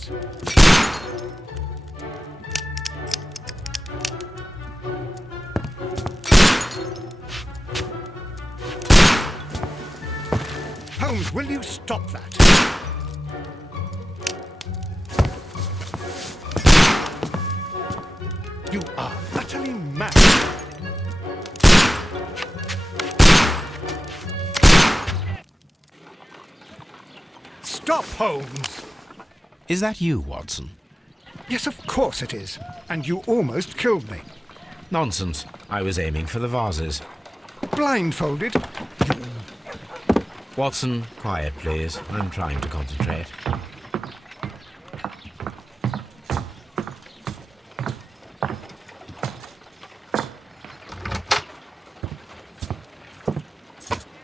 disappearances. Holmes, will you stop that? You are utterly mad. Stop, Holmes! Is that you, Watson? Yes, of course it is. And you almost killed me. Nonsense. I was aiming for the vases. Blindfolded? Watson, quiet, please. I'm trying to concentrate.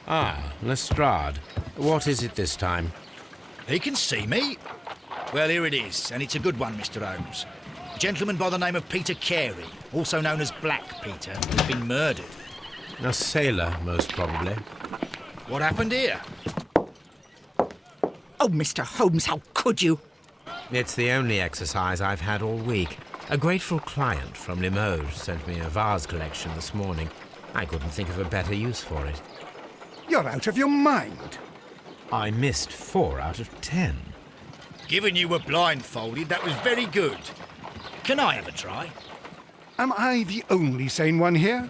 Ah, Lestrade. What is it this time? He can see me. Well, here it is, and it's a good one, Mr. Holmes. A gentleman by the name of Peter Carey, also known as Black Peter, has been murdered. A sailor, most probably. What happened here? Oh, Mr. Holmes, how could you? It's the only exercise I've had all week. A grateful client from Limoges sent me a vase collection this morning. I couldn't think of a better use for it. You're out of your mind. I missed 4 out of 10. Given you were blindfolded, that was very good. Can I have a try? Am I the only sane one here?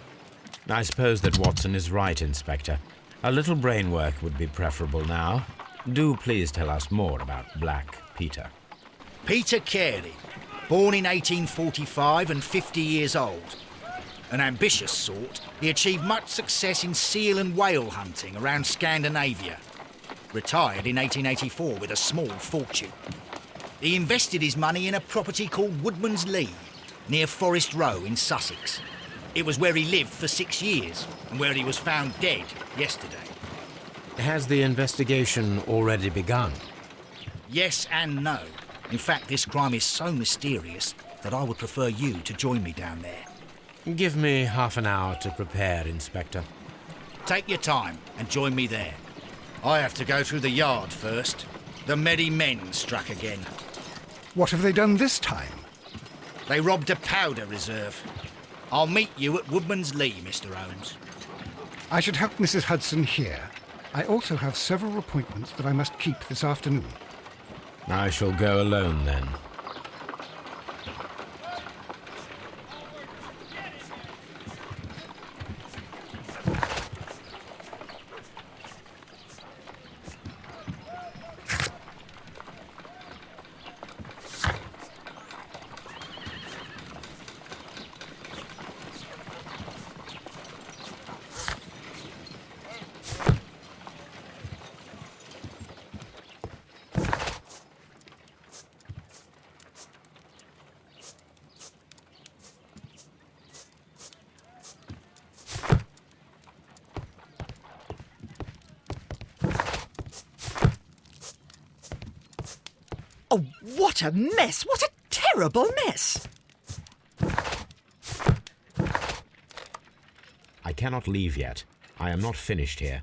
I suppose that Watson is right, Inspector. A little brain work would be preferable now. Do please tell us more about Black Peter. Peter Carey, born in 1845 and 50 years old. An ambitious sort, he achieved much success in seal and whale hunting around Scandinavia. Retired in 1884 with a small fortune. He invested his money in a property called Woodman's Lee, near Forest Row in Sussex. It was where he lived for 6 years, and where he was found dead yesterday. Has the investigation already begun? Yes and no. In fact, this crime is so mysterious that I would prefer you to join me down there. Give me half an hour to prepare, Inspector. Take your time and join me there. I have to go through the yard first. The merry men struck again. What have they done this time? They robbed a powder reserve. I'll meet you at Woodman's Lee, Mr. Holmes. I should help Mrs. Hudson here. I also have several appointments that I must keep this afternoon. I shall go alone, then. Oh, what a mess! What a terrible mess! I cannot leave yet. I am not finished here.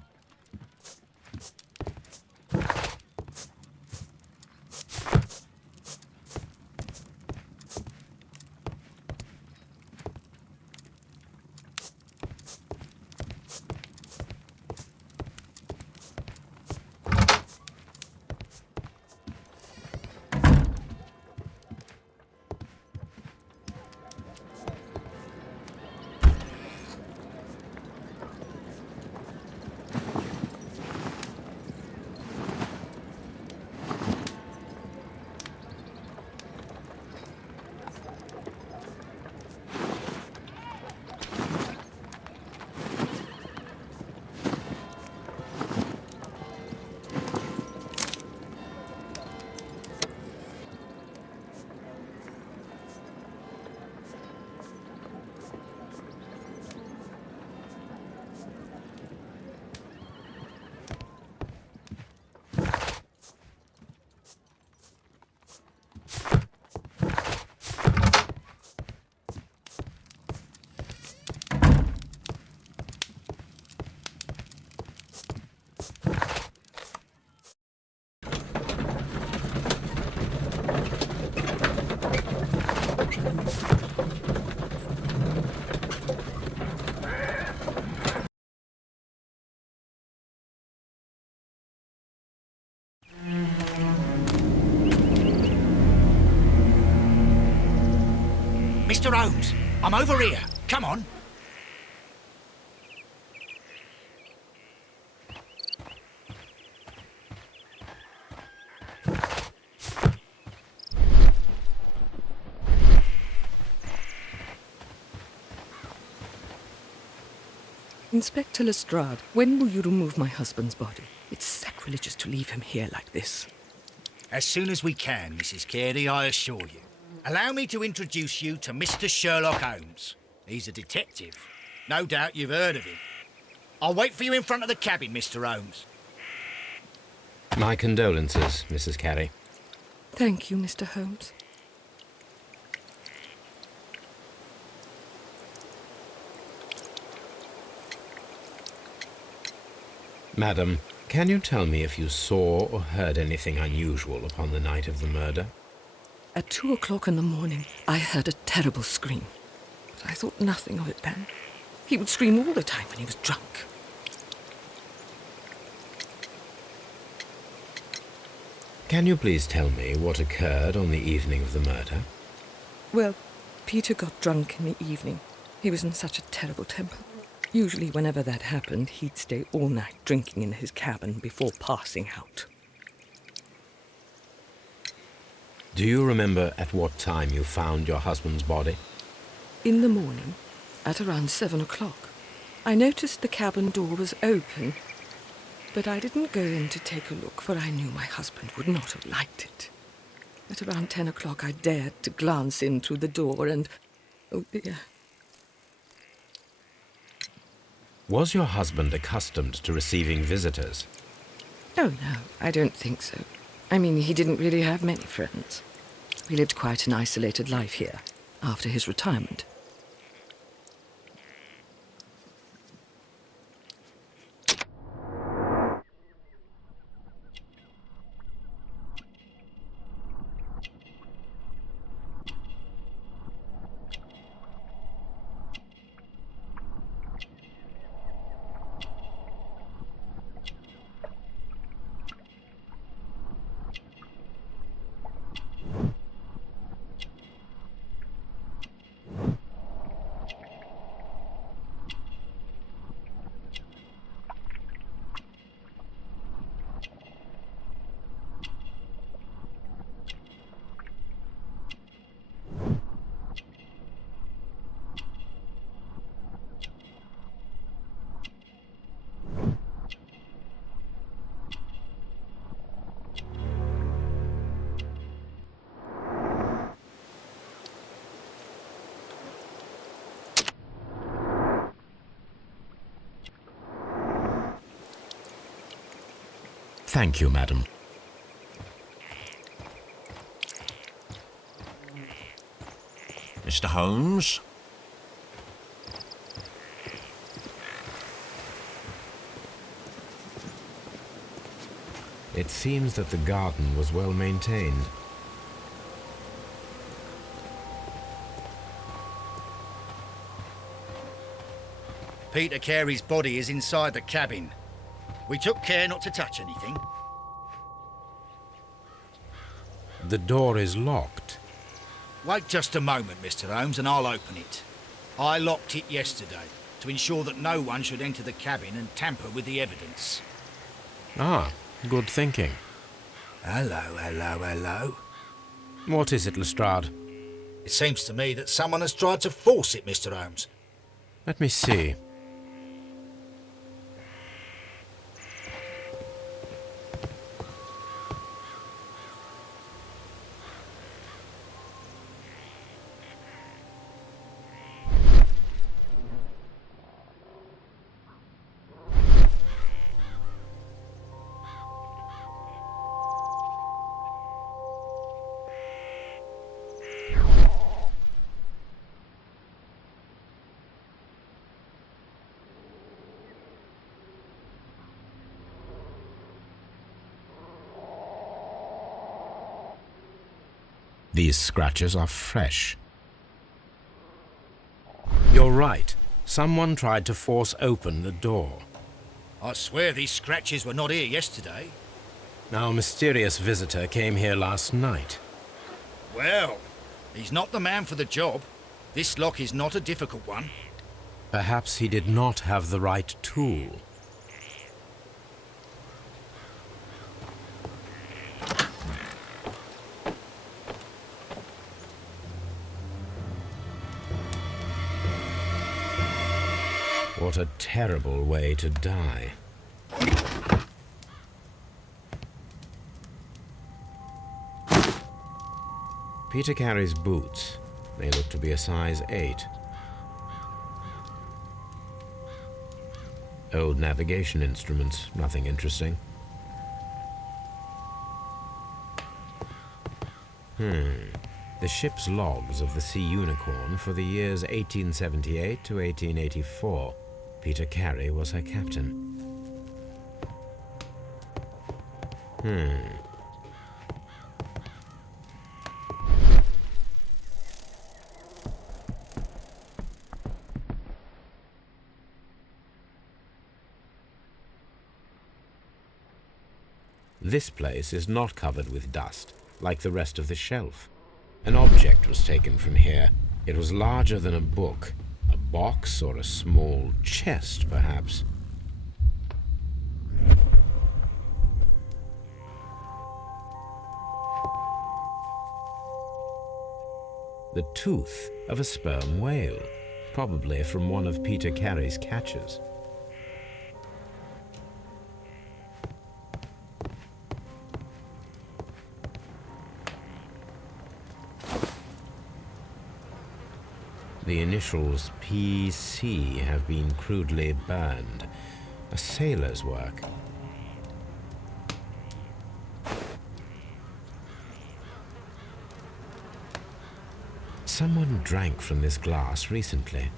Mr. Holmes, I'm over here. Come on. Inspector Lestrade, when will you remove my husband's body? It's sacrilegious to leave him here like this. As soon as we can, Mrs. Carey, I assure you. Allow me to introduce you to Mr. Sherlock Holmes. He's a detective. No doubt you've heard of him. I'll wait for you in front of the cabin, Mr. Holmes. My condolences, Mrs. Carey. Thank you, Mr. Holmes. Madam, can you tell me if you saw or heard anything unusual upon the night of the murder? At 2 o'clock in the morning, I heard a terrible scream. But I thought nothing of it then. He would scream all the time when he was drunk. Can you please tell me what occurred on the evening of the murder? Well, Peter got drunk in the evening. He was in such a terrible temper. Usually, whenever that happened, he'd stay all night drinking in his cabin before passing out. Do you remember at what time you found your husband's body? In the morning, at around 7 o'clock, I noticed the cabin door was open, but I didn't go in to take a look, for I knew my husband would not have liked it. At around 10 o'clock, I dared to glance in through the door and... oh dear. Was your husband accustomed to receiving visitors? Oh, no, I don't think so. I mean, he didn't really have many friends. We lived quite an isolated life here, after his retirement. Thank you, madam. Mr. Holmes? It seems that the garden was well maintained. Peter Carey's body is inside the cabin. We took care not to touch anything. The door is locked. Wait just a moment, Mr. Holmes, and I'll open it. I locked it yesterday to ensure that no one should enter the cabin and tamper with the evidence. Ah, good thinking. Hello. What is it, Lestrade? It seems to me that someone has tried to force it, Mr. Holmes. Let me see. These scratches are fresh. You're right. Someone tried to force open the door. I swear these scratches were not here yesterday. Our mysterious visitor came here last night. Well, he's not the man for the job. This lock is not a difficult one. Perhaps he did not have the right tool. What a terrible way to die. Peter Carey's boots. They look to be a size 8. Old navigation instruments, nothing interesting. The ship's logs of the Sea Unicorn for the years 1878 to 1884. Peter Carey was her captain. This place is not covered with dust, like the rest of the shelf. An object was taken from here. It was larger than a book. A box or a small chest, perhaps. The tooth of a sperm whale, probably from one of Peter Carey's catches. The initials PC have been crudely burned. A sailor's work. Someone drank from this glass recently.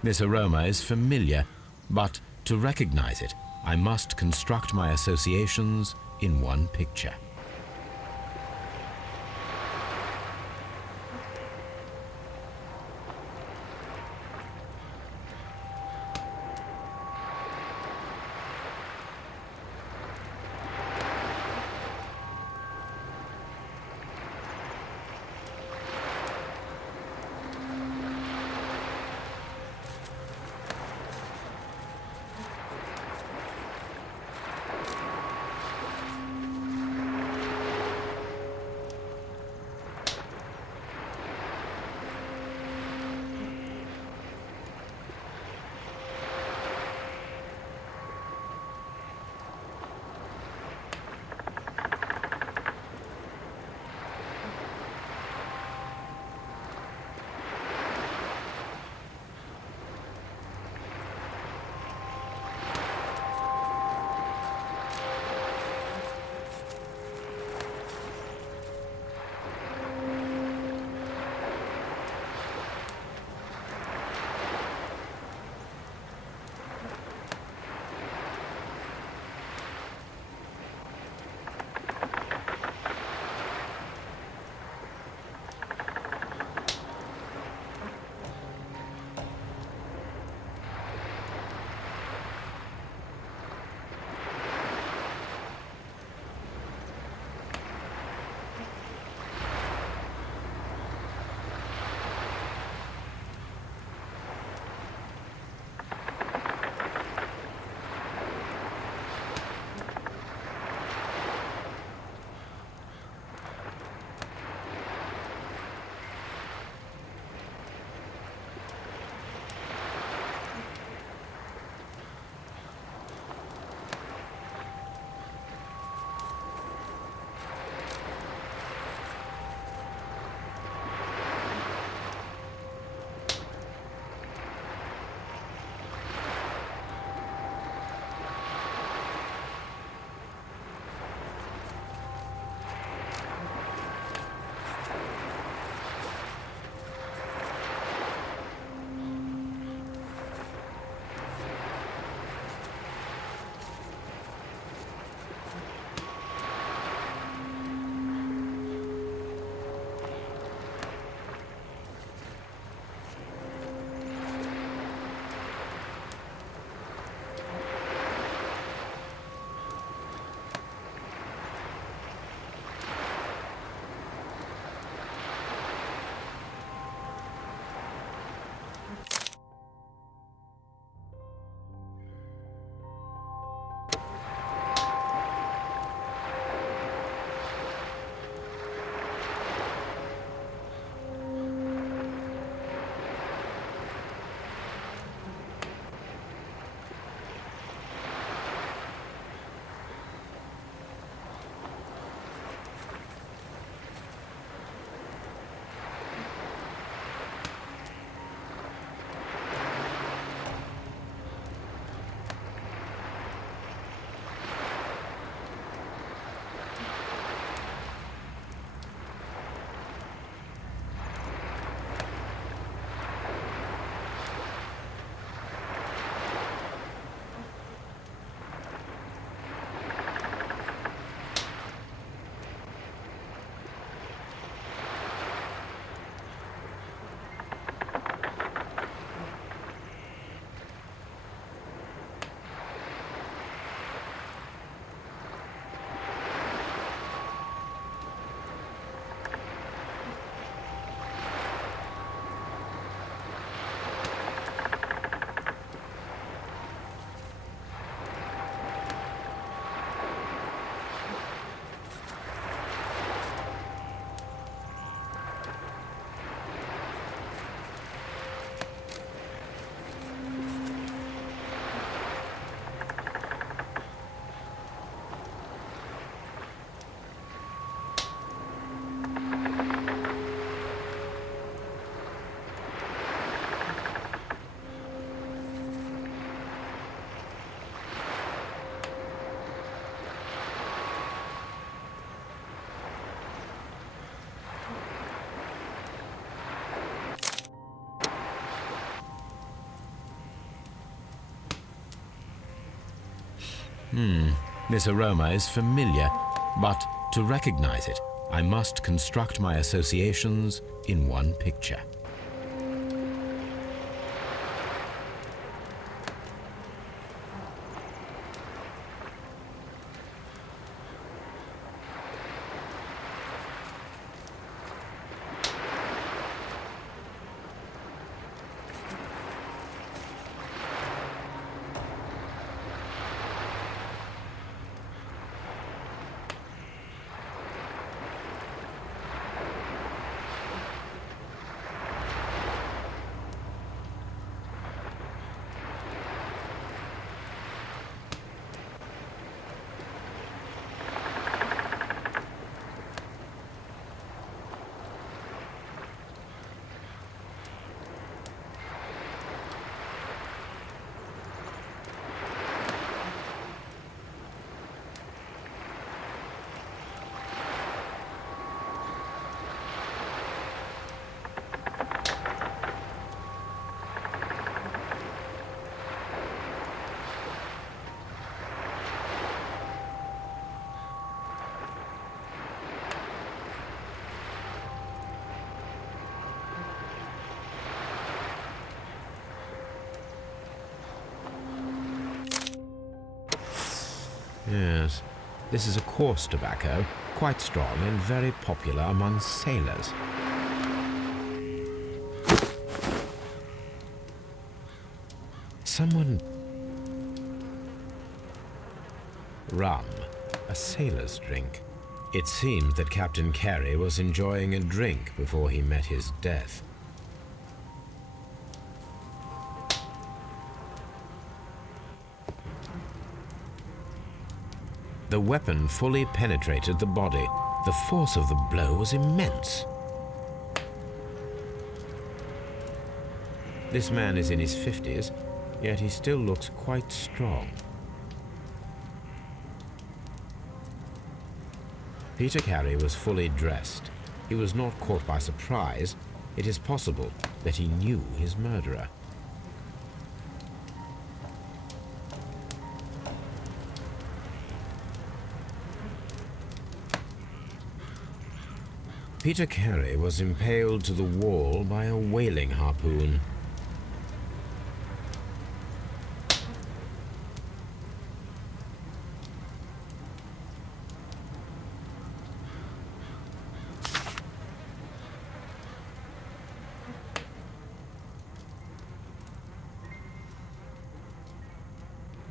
This aroma is familiar, but to recognize it, I must construct my associations in one picture. This aroma is familiar, but to recognize it, I must construct my associations in one picture. Yes, this is a coarse tobacco, quite strong and very popular among sailors. Someone... Rum, a sailor's drink. It seemed that Captain Carey was enjoying a drink before he met his death. The weapon fully penetrated the body. The force of the blow was immense. This man is in his 50s, yet he still looks quite strong. Peter Carey was fully dressed. He was not caught by surprise. It is possible that he knew his murderer. Peter Carey was impaled to the wall by a whaling harpoon.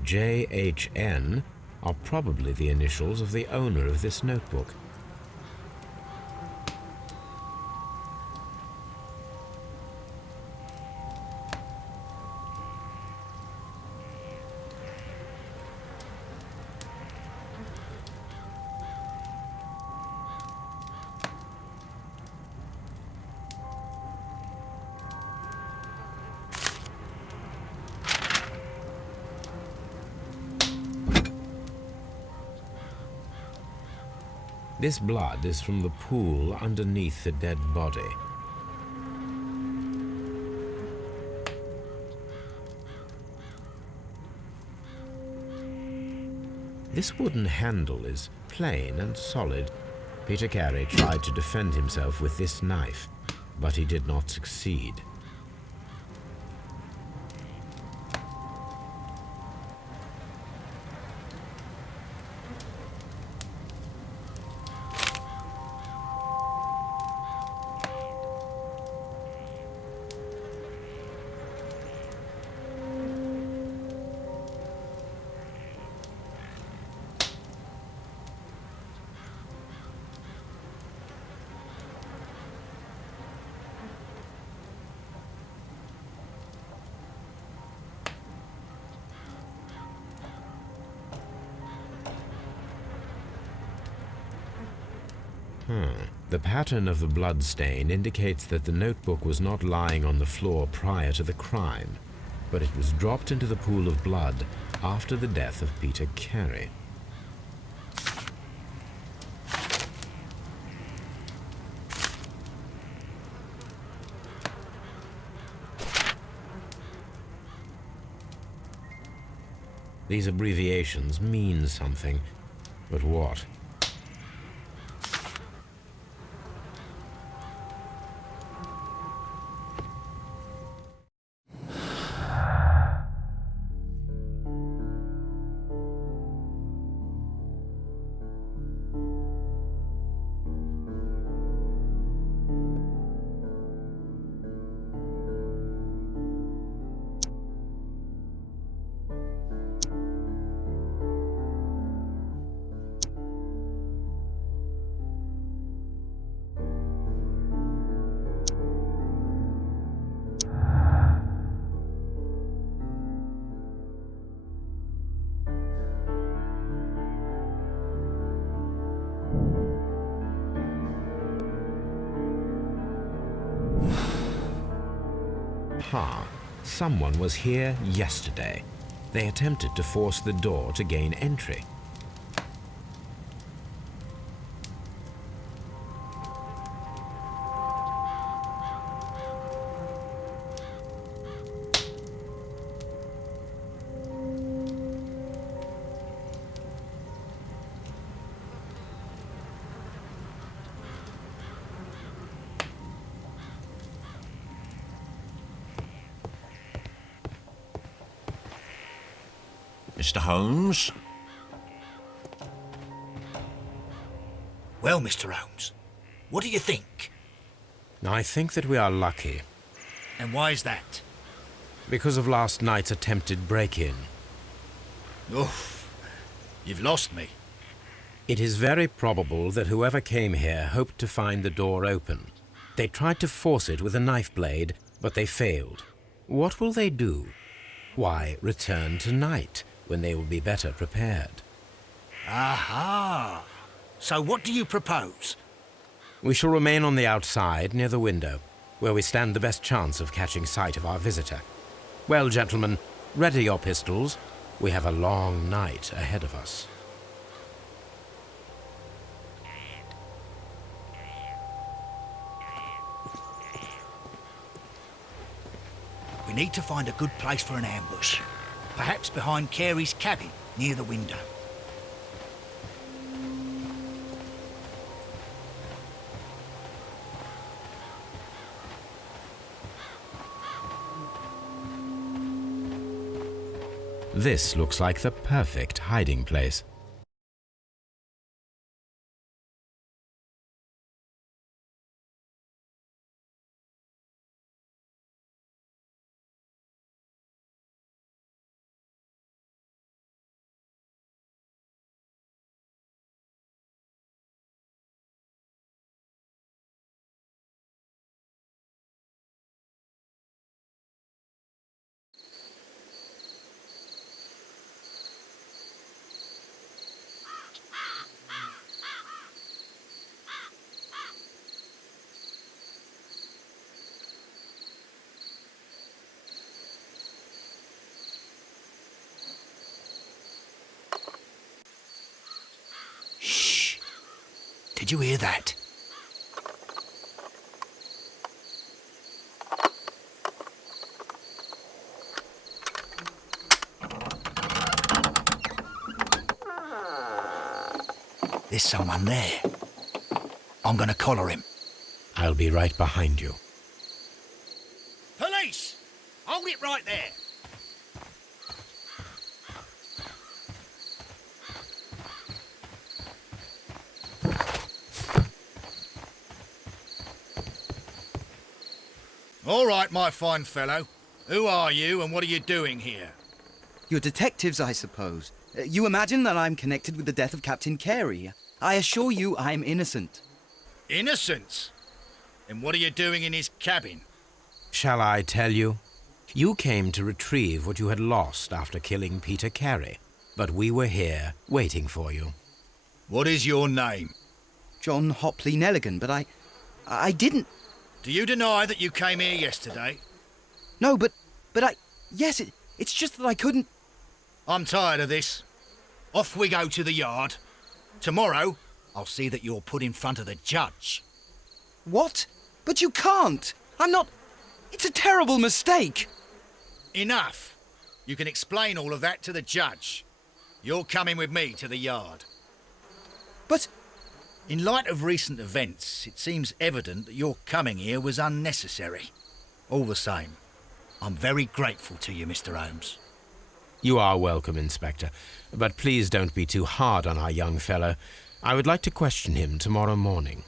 JHN are probably the initials of the owner of this notebook. This blood is from the pool underneath the dead body. This wooden handle is plain and solid. Peter Carey tried to defend himself with this knife, but he did not succeed. The pattern of the blood stain indicates that the notebook was not lying on the floor prior to the crime, but it was dropped into the pool of blood after the death of Peter Carey. These abbreviations mean something, but what? Someone was here yesterday. They attempted to force the door to gain entry. Mr. Holmes? Well, Mr. Holmes, what do you think? I think that we are lucky And why is that? because of last night's attempted break-in. Oof, you've lost me. It is very probable that whoever came here hoped to find the door open. They tried to force it with a knife blade, but they failed. What will they do? Why, return tonight, when they will be better prepared. Aha! So what do you propose? We shall remain on the outside, near the window, where we stand the best chance of catching sight of our visitor. Well, gentlemen, ready your pistols. We have a long night ahead of us. We need to find a good place for an ambush. Perhaps behind Carey's cabin, near the window. This looks like the perfect hiding place. Shh! Did you hear that? There's someone there. I'm gonna collar him. I'll be right behind you. Police! Hold it right there! All right, my fine fellow. Who are you and what are you doing here? You're detectives, I suppose. You imagine that I'm connected with the death of Captain Carey. I assure you I'm innocent. Innocent? And what are you doing in his cabin? Shall I tell you? You came to retrieve what you had lost after killing Peter Carey, but we were here, waiting for you. What is your name? John Hopley Nelligan, but I didn't... Do you deny that you came here yesterday? No, but yes, it's just that I couldn't... I'm tired of this. Off we go to the yard. Tomorrow, I'll see that you're put in front of the judge. What? But you can't! I'm not... It's a terrible mistake! Enough. You can explain all of that to the judge. You're coming with me to the yard. But In light of recent events, it seems evident that your coming here was unnecessary. All the same, I'm very grateful to you, Mr. Holmes. You are welcome, Inspector. But please don't be too hard on our young fellow. I would like to question him tomorrow morning.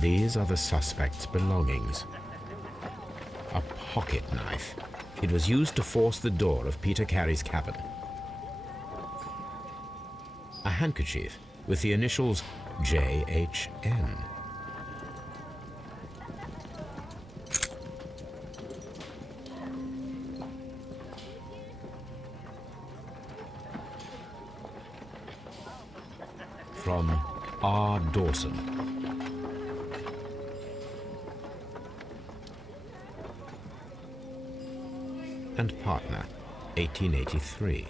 These are the suspect's belongings. A pocket knife. It was used to force the door of Peter Carey's cabin. A handkerchief with the initials JHN. From R. Dawson. And partner, 1883.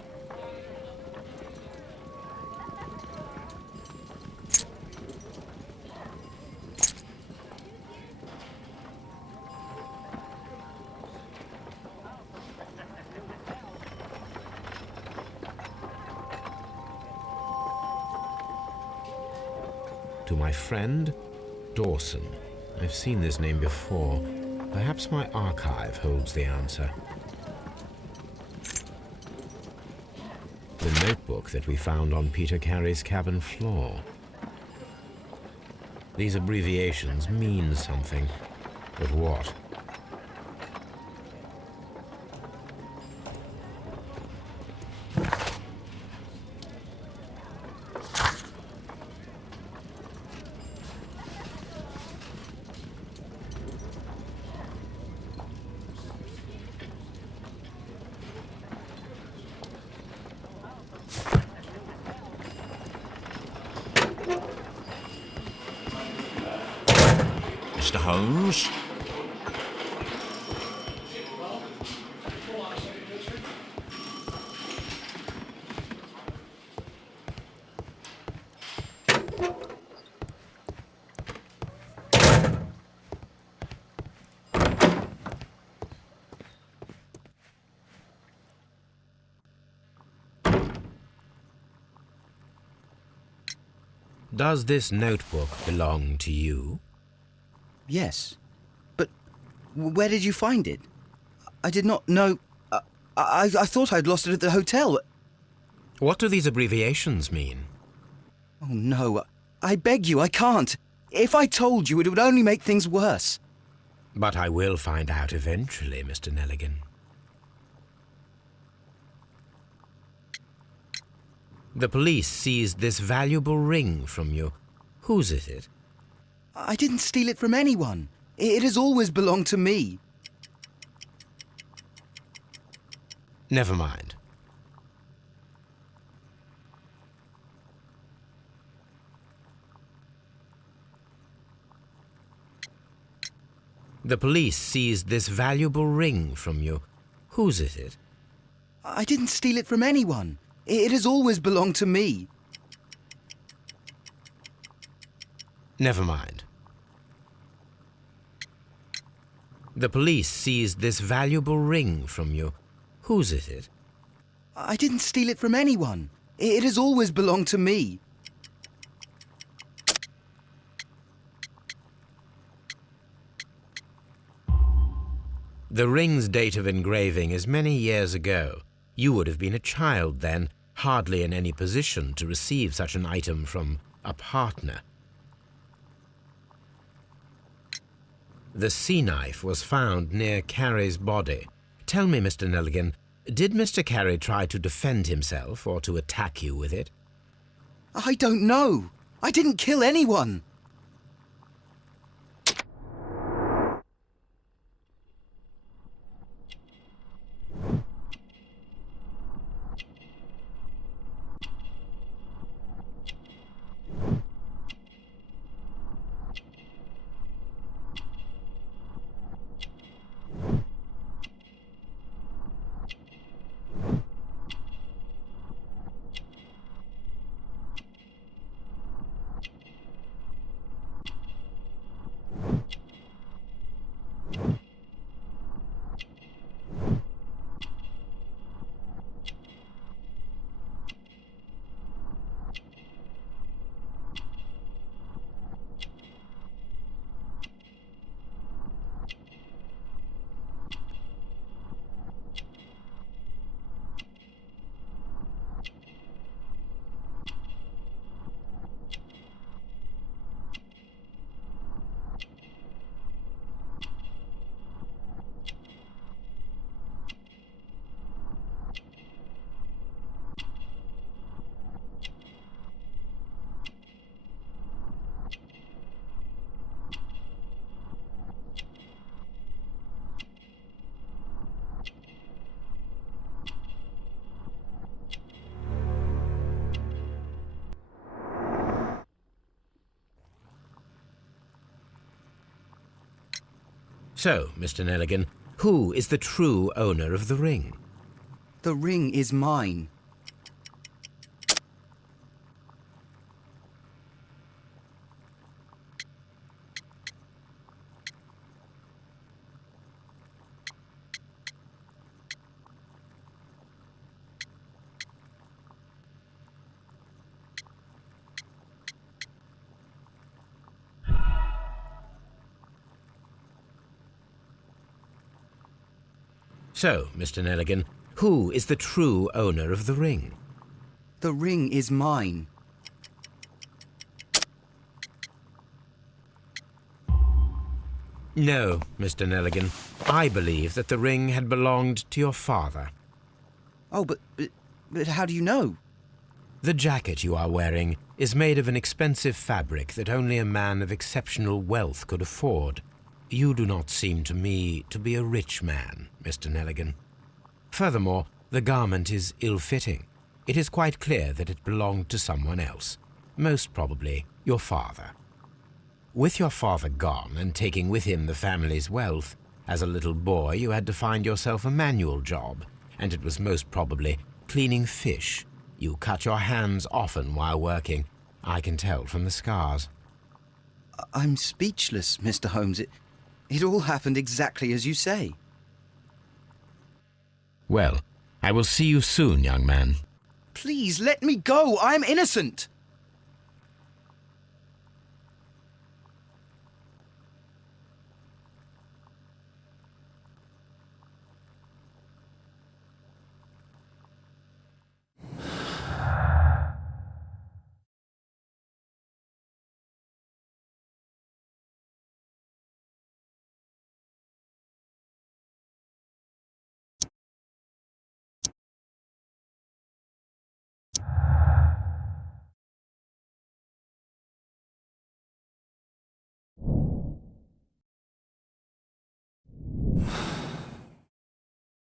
To my friend, Dawson. I've seen this name before. Perhaps my archive holds the answer. The notebook that we found on Peter Carey's cabin floor. These abbreviations mean something, but what? Mr. Holmes? Does this notebook belong to you? yes. But where did you find it? I did not know. I thought I'd lost it at the hotel. What do these abbreviations mean? Oh no, I beg you, I can't. If I told you, it would only make things worse. But I will find out eventually, Mr. Nelligan. The police seized this valuable ring from you. Whose is it? I didn't steal it from anyone. It has always belonged to me. Never mind. The police seized this valuable ring from you. Whose is it? I didn't steal it from anyone. It has always belonged to me. Never mind. The police seized this valuable ring from you. Whose is it? I didn't steal it from anyone. It has always belonged to me. The ring's date of engraving is many years ago. You would have been a child then, hardly in any position to receive such an item from a partner. The sea knife was found near Carey's body. Tell me, Mr. Nelligan, did Mr. Carey try to defend himself or to attack you with it? I don't know. I didn't kill anyone. So, Mr. Nelligan, who is the true owner of the ring? The ring is mine. So, Mr. Nelligan, who is the true owner of the ring? The ring is mine. No, Mr. Nelligan. I believe that the ring had belonged to your father. Oh, but how do you know? The jacket you are wearing is made of an expensive fabric that only a man of exceptional wealth could afford. You do not seem to me to be a rich man, Mr. Nelligan. Furthermore, the garment is ill-fitting. It is quite clear that it belonged to someone else, most probably your father. With your father gone and taking with him the family's wealth, as a little boy you had to find yourself a manual job, and it was most probably cleaning fish. You cut your hands often while working. I can tell from the scars. I'm speechless, Mr. Holmes. It all happened exactly as you say. Well, I will see you soon, young man. Please, let me go. I'm innocent.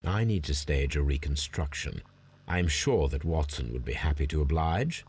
I need to stage a reconstruction. I am sure that Watson would be happy to oblige.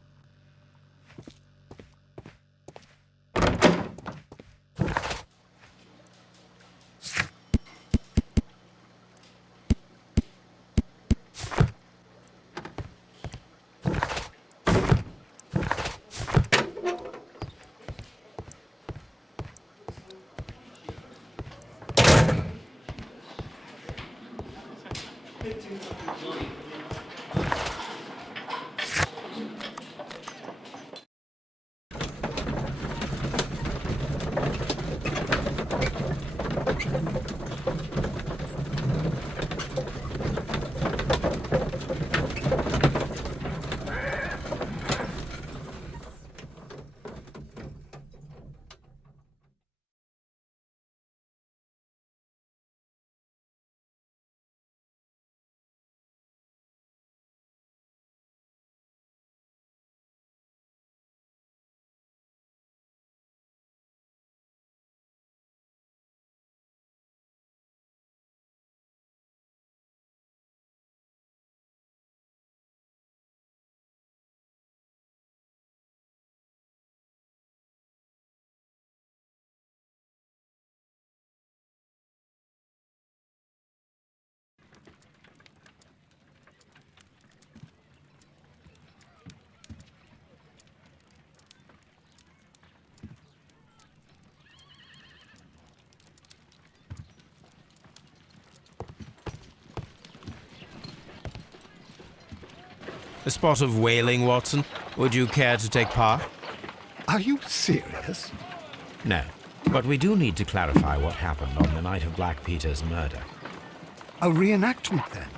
A spot of whaling, Watson? Would you care to take part? Are you serious? No, but we do need to clarify what happened on the night of Black Peter's murder. A reenactment, then?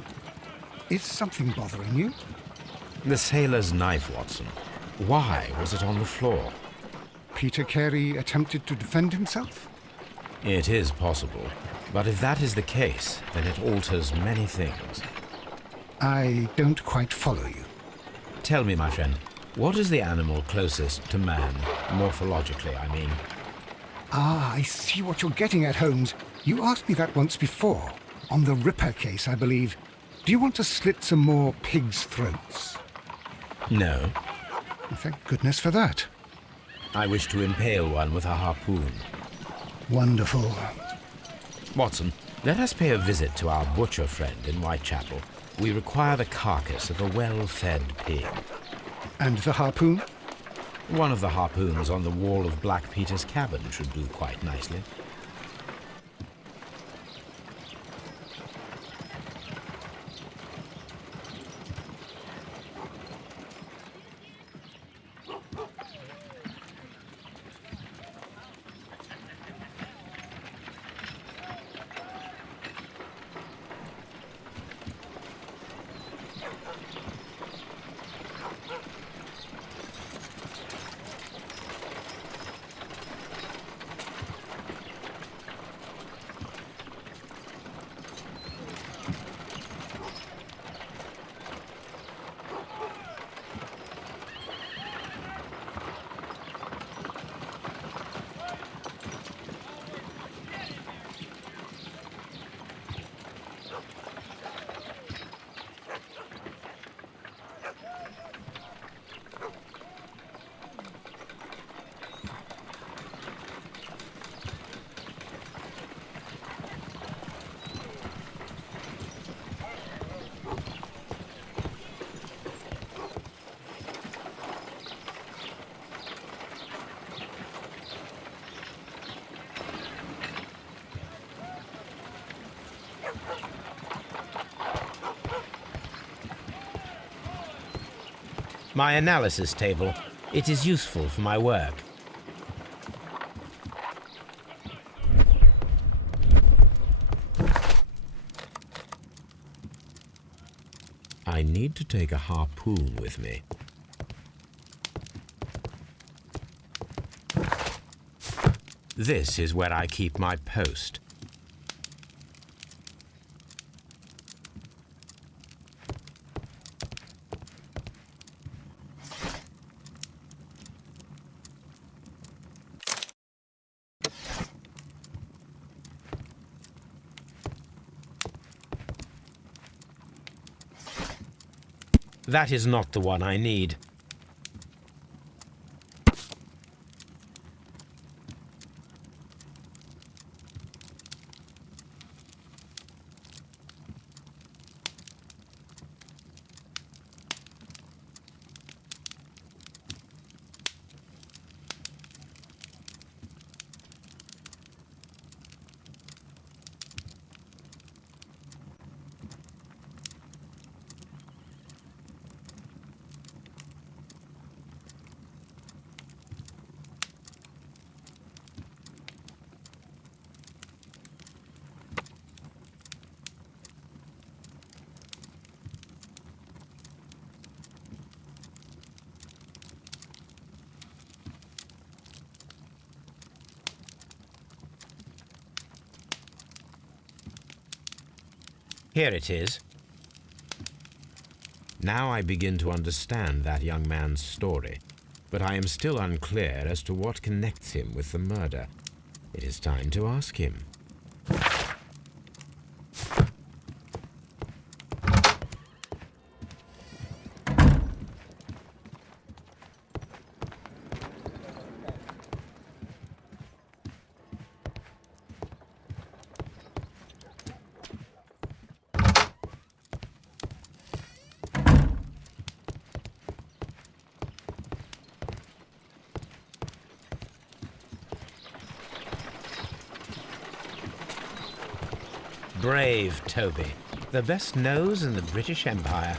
Is something bothering you? The sailor's knife, Watson. Why was it on the floor? Peter Carey attempted to defend himself? It is possible, but if that is the case, then it alters many things. I don't quite follow you. Tell me, my friend, what is the animal closest to man, morphologically, I mean? Ah, I see what you're getting at, Holmes. You asked me that once before. On the Ripper case, I believe. Do you want to slit some more pigs' throats? No. Well, thank goodness for that. I wish to impale one with a harpoon. Wonderful. Watson, let us pay a visit to our butcher friend in Whitechapel. We require the carcass of a well-fed pig. And the harpoon? One of the harpoons on the wall of Black Peter's cabin should do quite nicely. My analysis table. It is useful for my work. I need to take a harpoon with me. This is where I keep my post. That is not the one I need. Here it is. Now I begin to understand that young man's story, but I am still unclear as to what connects him with the murder. It is time to ask him. Brave Toby, the best nose in the British Empire.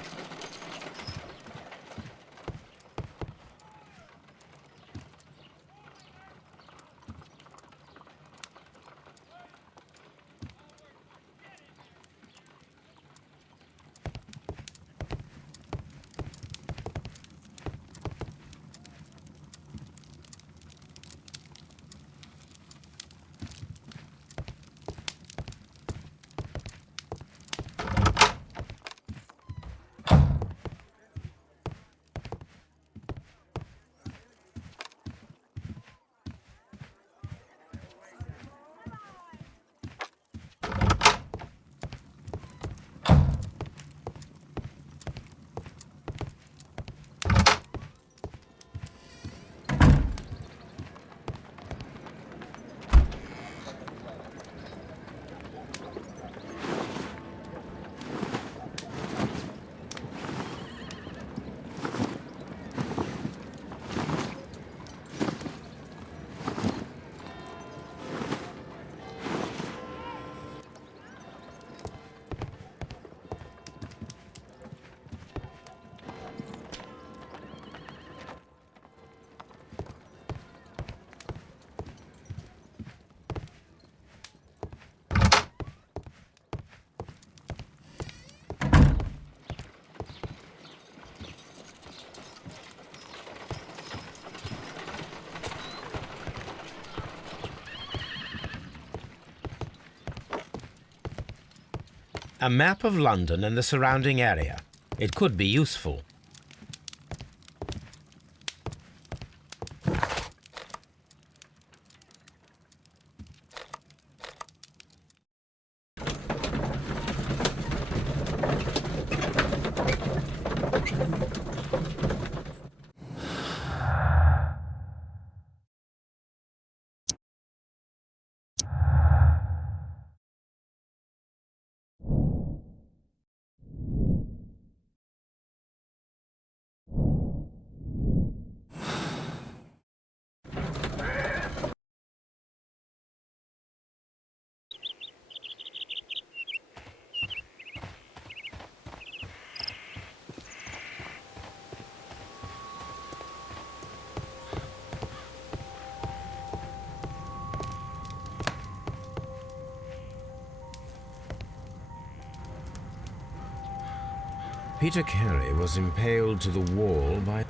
A map of London and the surrounding area. It could be useful. Peter Carey was impaled to the wall by...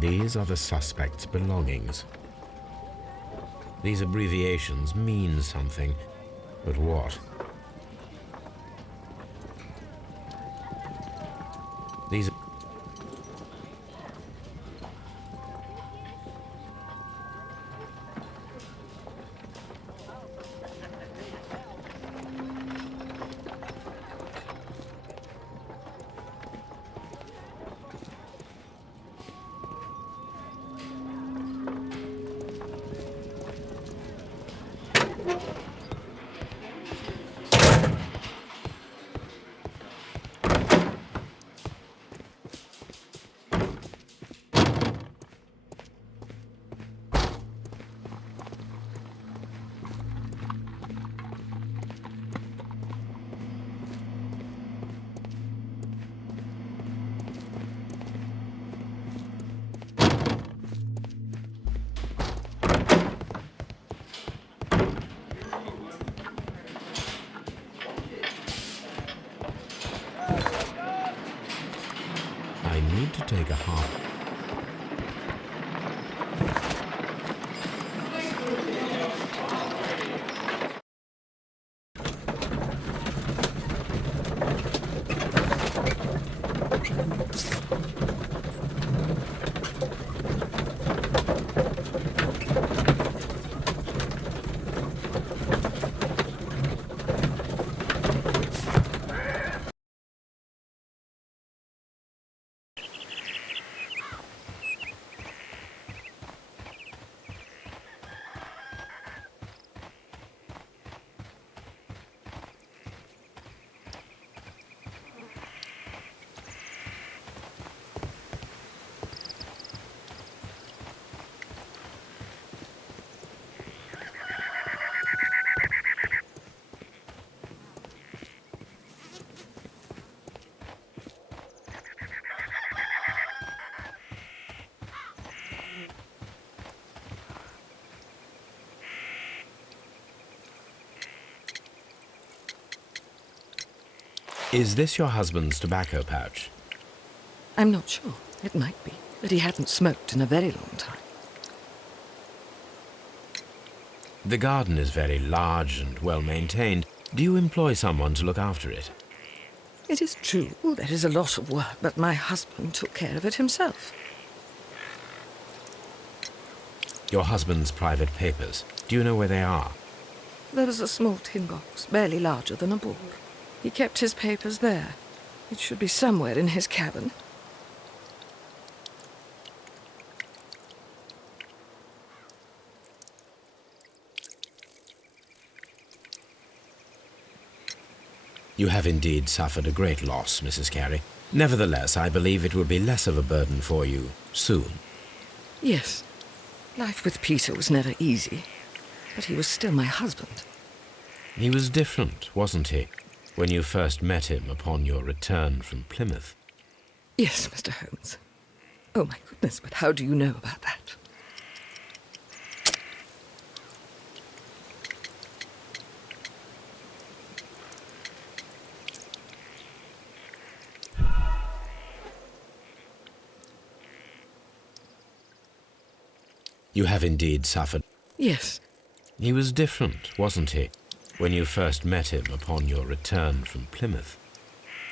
These are the suspect's belongings. These abbreviations mean something, but what? These... I need to take a hop. Is this your husband's tobacco pouch? I'm not sure. It might be, but he hadn't smoked in a very long time. The garden is very large and well maintained. Do you employ someone to look after it? It is true, there is a lot of work, but my husband took care of it himself. Your husband's private papers. Do you know where they are? There was a small tin box, barely larger than a book. He kept his papers there. It should be somewhere in his cabin. You have indeed suffered a great loss, Mrs. Carey. Nevertheless, I believe it will be less of a burden for you soon. Yes. Life with Peter was never easy, but he was still my husband. He was different, wasn't he, when you first met him upon your return from Plymouth? Yes, Mr. Holmes. Oh, my goodness, but how do you know about that? You have indeed suffered. Yes. He was different, wasn't he, when you first met him upon your return from Plymouth?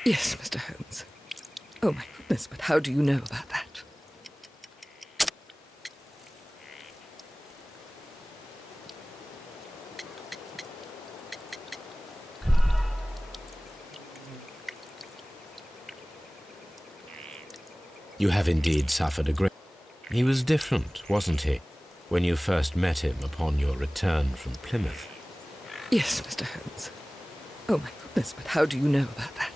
Yes, Mr. Holmes. Oh, my goodness, but how do you know about that? You have indeed suffered a great... He was different, wasn't he, when you first met him upon your return from Plymouth? Yes, Mr. Holmes. Oh, my goodness, but how do you know about that?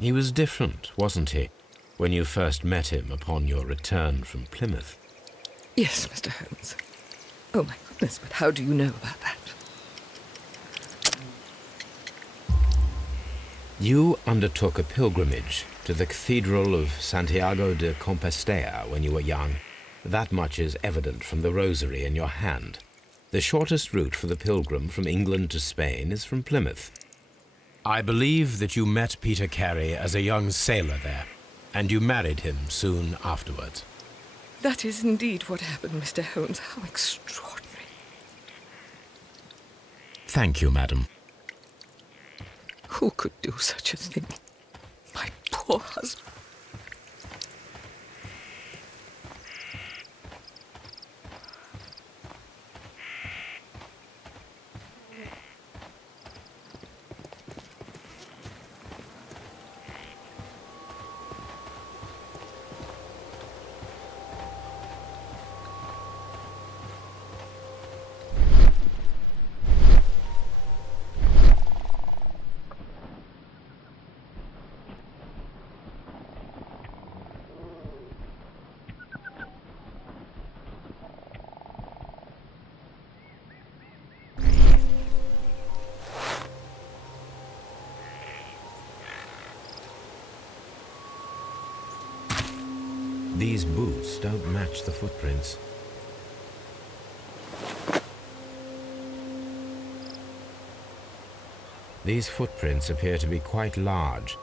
He was different, wasn't he, when you first met him upon your return from Plymouth? Yes, Mr. Holmes. Oh, my goodness, but how do you know about that? You undertook a pilgrimage to the Cathedral of Santiago de Compostela when you were young. That much is evident from the rosary in your hand. The shortest route for the pilgrim from England to Spain is from Plymouth. I believe that you met Peter Carey as a young sailor there, and you married him soon afterwards. That is indeed what happened, Mr. Holmes. How extraordinary. Thank you, madam. Who could do such a thing? My poor husband. These boots don't match the footprints. These footprints appear to be quite large.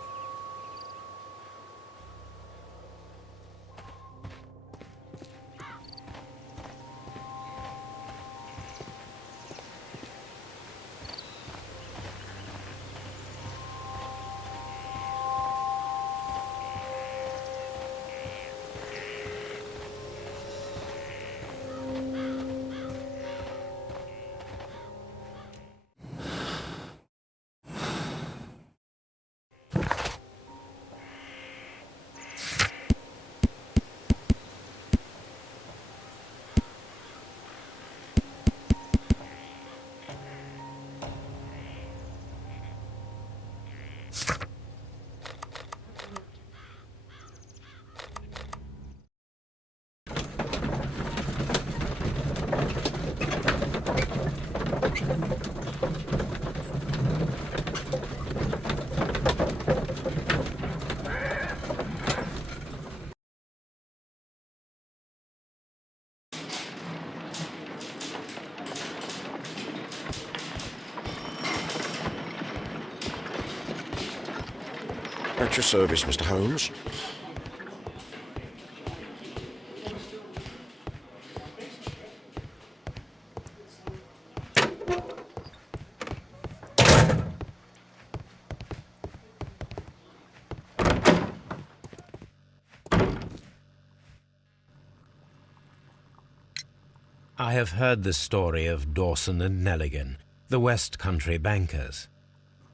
At your service, Mr. Holmes. I have heard the story of Dawson and Nelligan, the West Country bankers.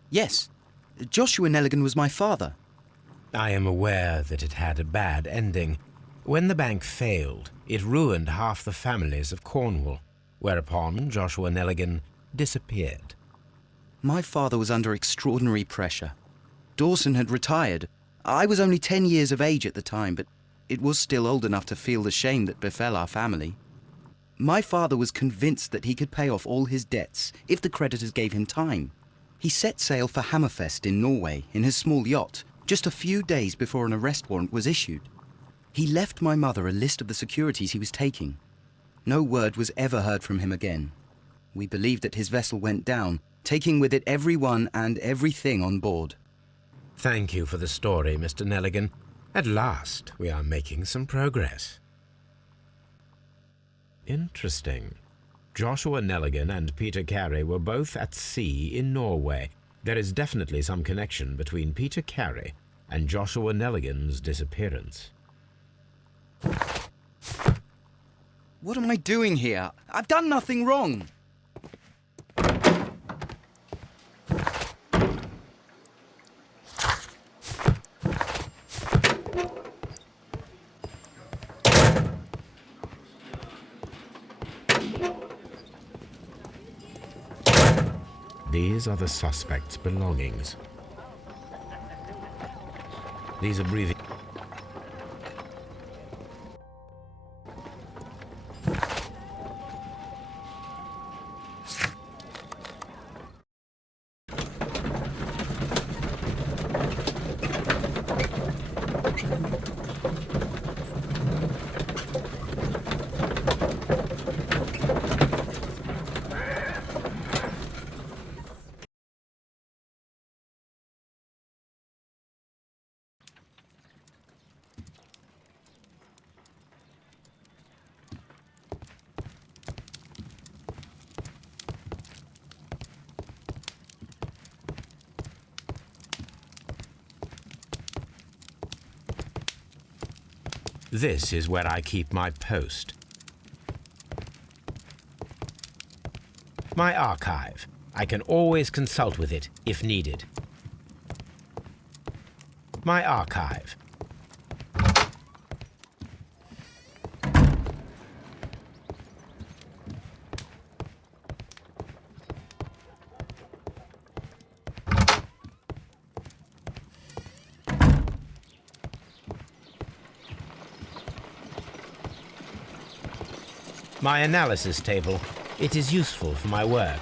Yes. Joshua Nelligan was my father. I am aware that it had a bad ending. When the bank failed, it ruined half the families of Cornwall. whereupon Joshua Nelligan disappeared. My father was under extraordinary pressure. Dawson had retired. I was only 10 years of age at the time, but it was still old enough to feel the shame that befell our family. My father was convinced that he could pay off all his debts if the creditors gave him time. He set sail for Hammerfest in Norway in his small yacht, just a few days before an arrest warrant was issued. He left my mother a list of the securities he was taking. No word was ever heard from him again. We believe that his vessel went down, taking with it everyone and everything on board. Thank you for the story, Mr. Nelligan. At last, we are making some progress. Interesting. Joshua Nelligan and Peter Carey were both at sea in Norway. There is definitely some connection between Peter Carey and Joshua Nelligan's disappearance. What am I doing here? I've done nothing wrong. These are the suspect's belongings. These abbreviations. This is where I keep my post. My archive. I can always consult with it if needed. My archive. My analysis table. It is useful for my work.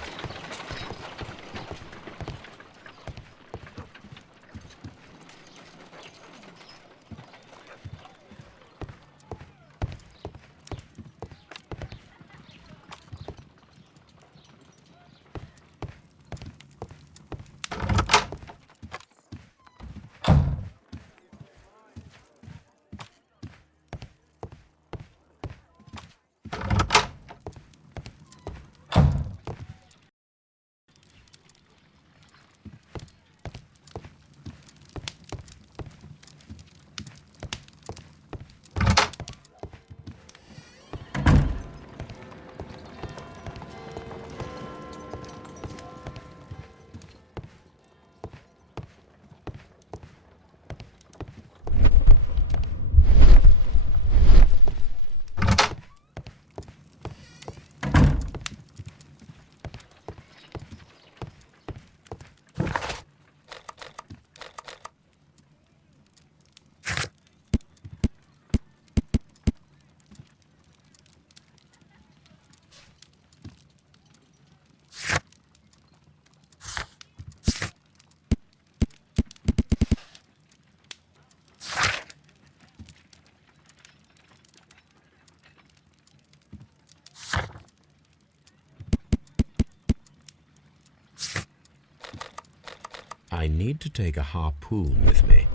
I need to take a harpoon with me.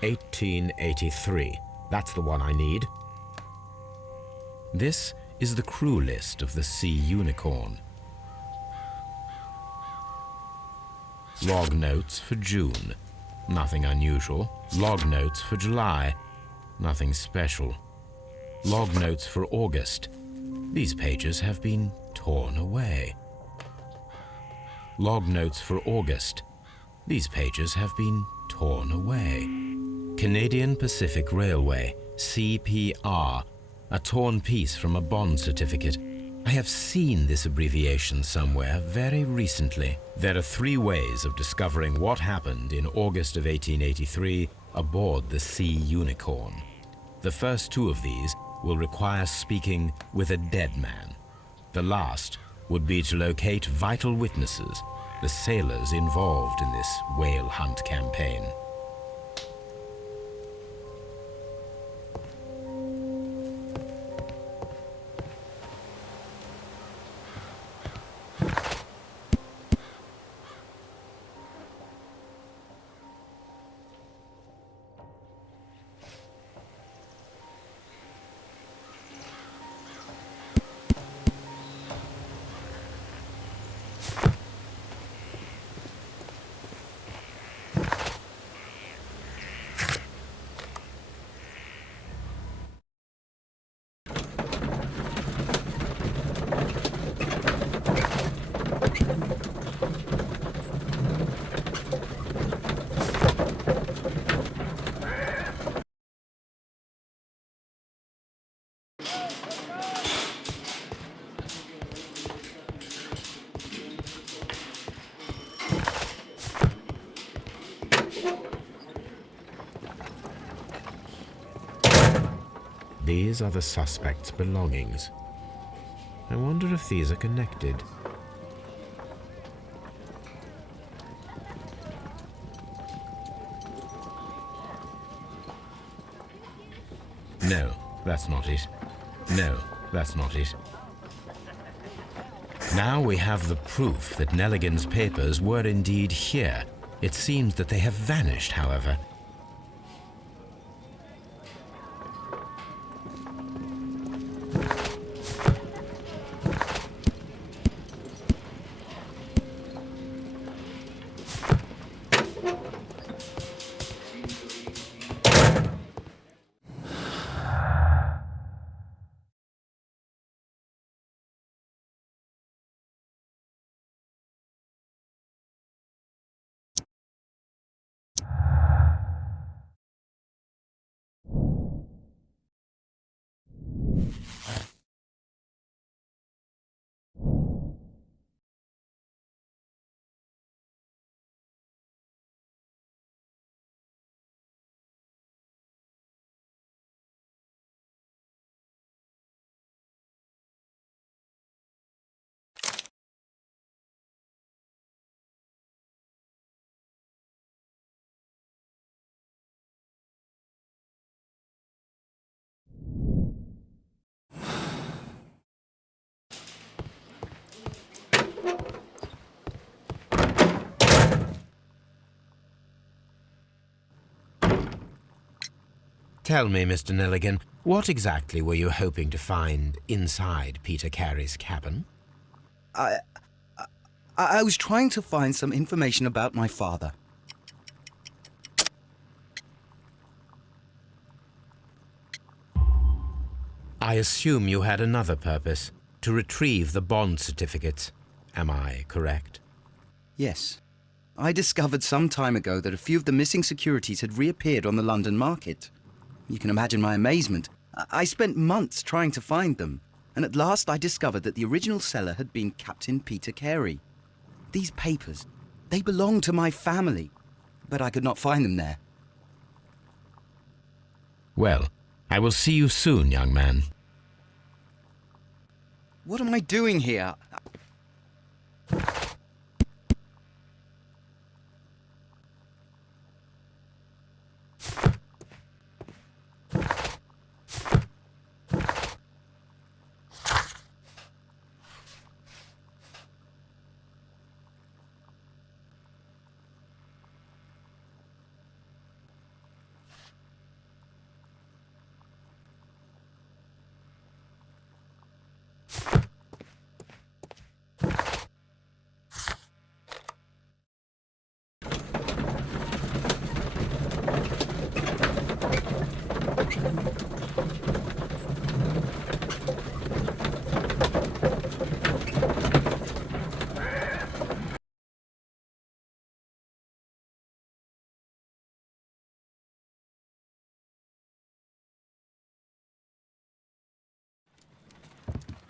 1883. That's the one I need. This is the crew list of the Sea Unicorn. Log notes for June. Nothing unusual. Log notes for July. Nothing special. Log notes for August. These pages have been torn away. Log notes for August. These pages have been torn away. Canadian Pacific Railway, CPR, a torn piece from a bond certificate. I have seen this abbreviation somewhere very recently. There are 3 ways of discovering what happened in August of 1883 aboard the Sea Unicorn. The first 2 of these will require speaking with a dead man. The last would be to locate vital witnesses, the sailors involved in this whale hunt campaign. These are the suspect's belongings. I wonder if these are connected. No, that's not it. No, that's not it. Now we have the proof that Nelligan's papers were indeed here. It seems that they have vanished, however. Tell me, Mr. Nelligan, what exactly were you hoping to find inside Peter Carey's cabin? I was trying to find some information about my father. I assume you had another purpose, to retrieve the bond certificates. Am I correct? Yes. I discovered some time ago that a few of the missing securities had reappeared on the London market. You can imagine my amazement. I spent months trying to find them, and at last I discovered that the original seller had been Captain Peter Carey. These papers, they belonged to my family, but I could not find them there. Well, I will see you soon, young man. What am I doing here?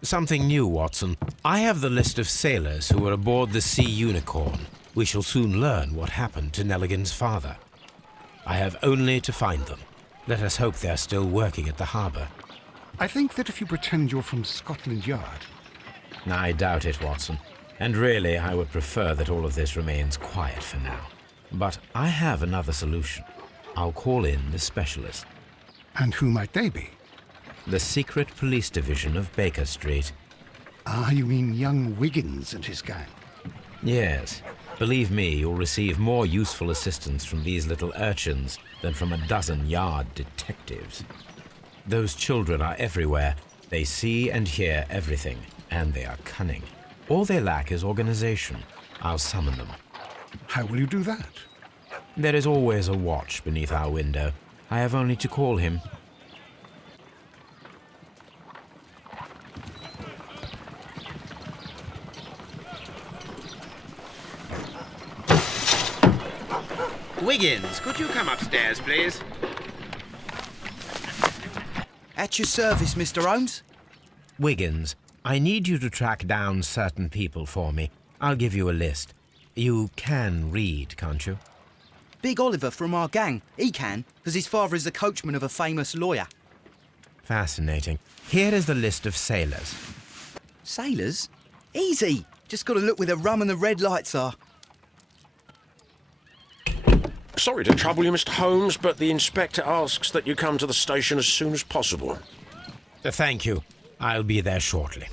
Something new, Watson. I have the list of sailors who were aboard the Sea Unicorn. We shall soon learn what happened to Nelligan's father. I have only to find them. Let us hope they're still working at the harbour. I think that if you pretend you're from Scotland Yard... I doubt it, Watson. And really, I would prefer that all of this remains quiet for now. But I have another solution. I'll call in the specialist. And who might they be? The secret police division of Baker Street. Ah, you mean young Wiggins and his gang? Yes. Believe me, you'll receive more useful assistance from these little urchins than from a dozen yard detectives. Those children are everywhere. They see and hear everything, and they are cunning. All they lack is organization. I'll summon them. How will you do that? There is always a watch beneath our window. I have only to call him. Wiggins, could you come upstairs, please? At your service, Mr. Holmes. Wiggins, I need you to track down certain people for me. I'll give you a list. You can read, can't you? Big Oliver from our gang. He can, because his father is the coachman of a famous lawyer. Fascinating. Here is the list of sailors. Sailors? Easy. Just got to look where the rum and the red lights are. Sorry to trouble you, Mr. Holmes, but the inspector asks that you come to the station as soon as possible. Thank you. I'll be there shortly.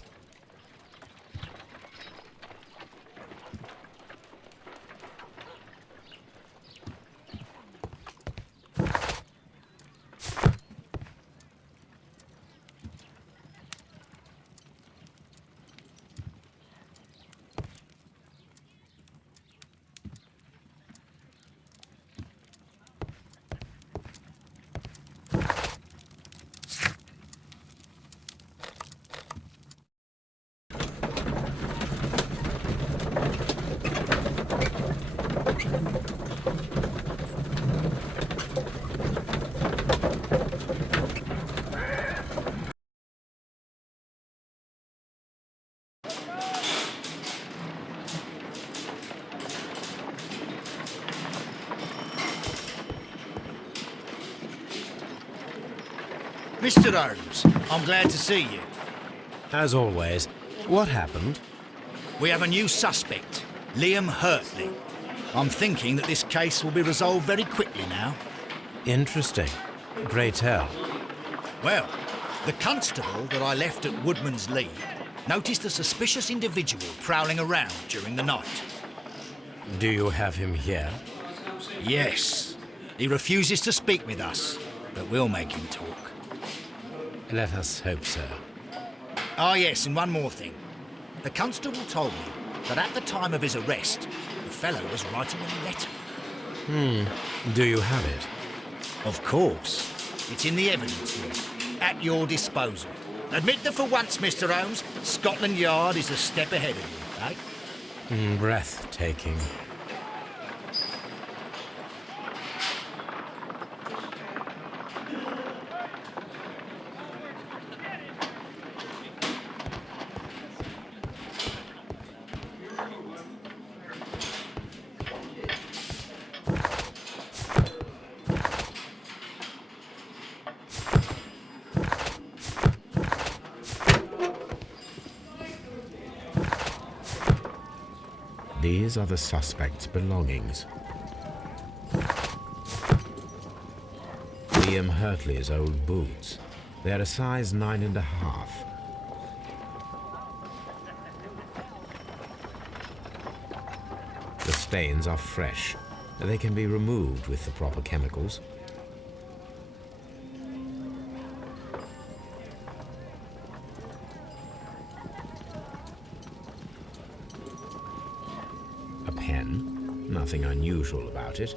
Mr. Holmes, I'm glad to see you. As always, what happened? We have a new suspect, Liam Hurtley. I'm thinking that this case will be resolved very quickly now. Interesting. Pray tell. Well, the constable that I left at Woodman's Lee noticed a suspicious individual prowling around during the night. Do you have him here? Yes. He refuses to speak with us, but we'll make him talk. Let us hope so. Ah, yes, and one more thing. The constable told me that at the time of his arrest, the fellow was writing a letter. Do you have it? Of course. It's in the evidence room, at your disposal. Admit that for once, Mr. Holmes, Scotland Yard is a step ahead of you, eh? Breathtaking. These are the suspect's belongings. Liam Hurtley's old boots. They're a size 9.5. The stains are fresh. They can be removed with the proper chemicals. A pen. Nothing unusual about it.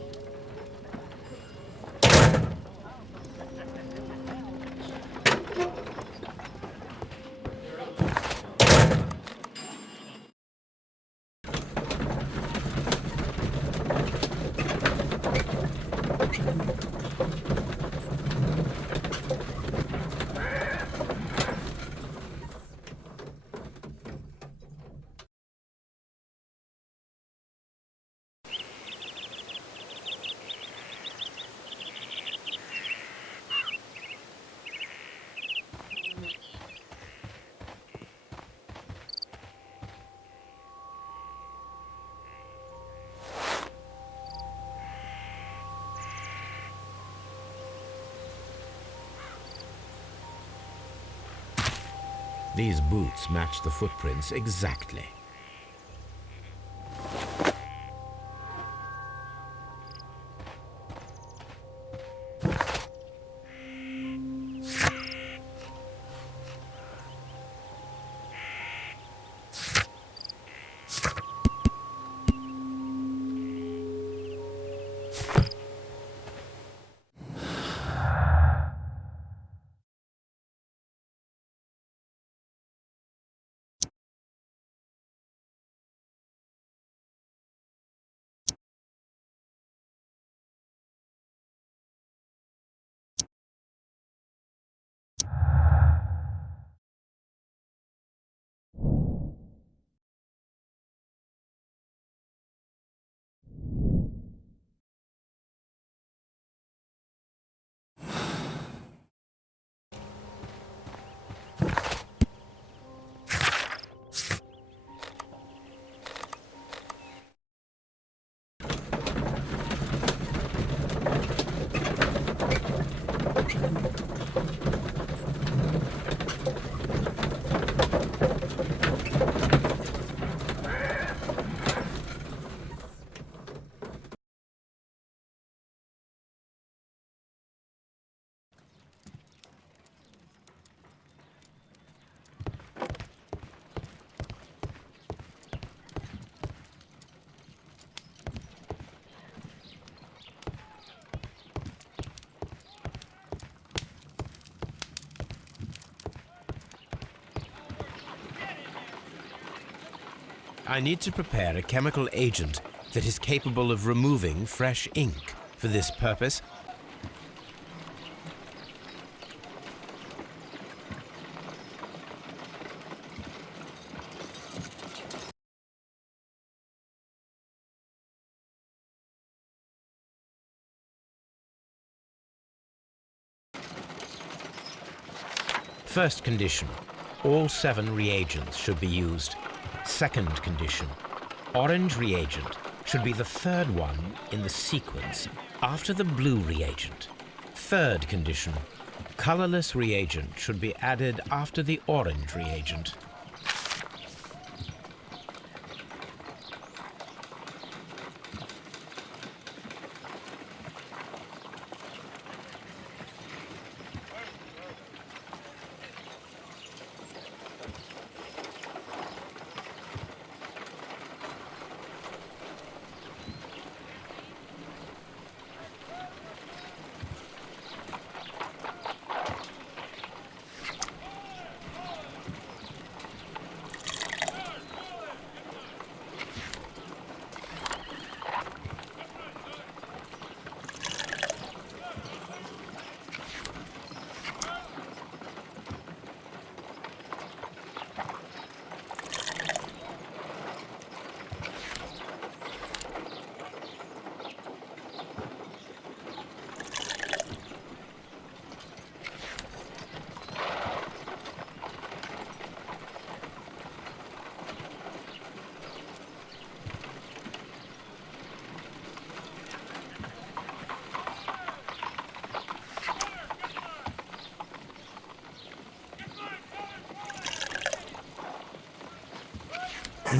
These boots match the footprints exactly. I need to prepare a chemical agent that is capable of removing fresh ink. For this purpose, first condition, all 7 reagents should be used. Second condition, orange reagent should be the third one in the sequence after the blue reagent. Third condition, colorless reagent should be added after the orange reagent.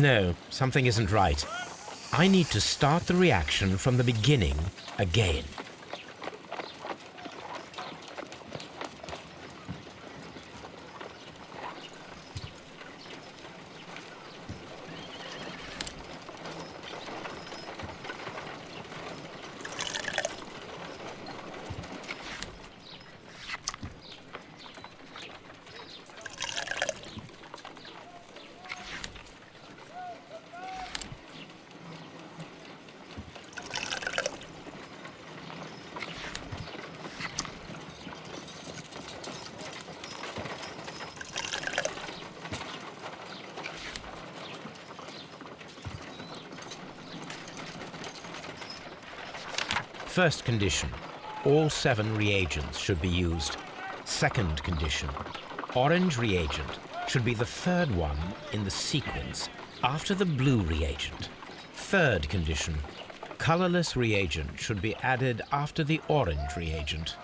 No, something isn't right. I need to start the reaction from the beginning again. First condition, all 7 reagents should be used. Second condition, orange reagent should be the third one in the sequence after the blue reagent. Third condition, colorless reagent should be added after the orange reagent.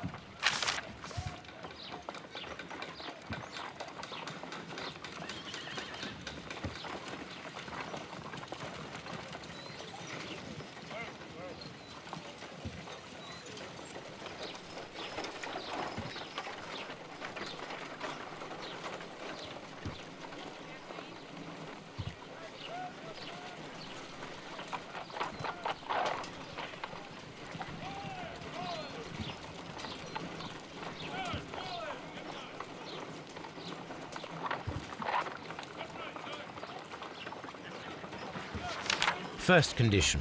First condition,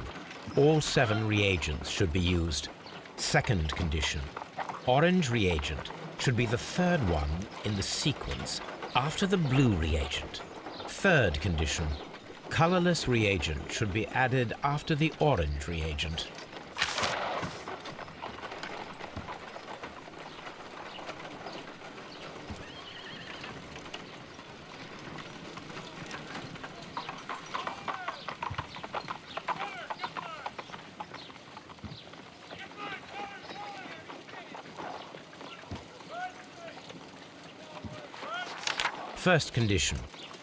all 7 reagents should be used. Second condition, orange reagent should be the third one in the sequence after the blue reagent. Third condition, colorless reagent should be added after the orange reagent. First condition,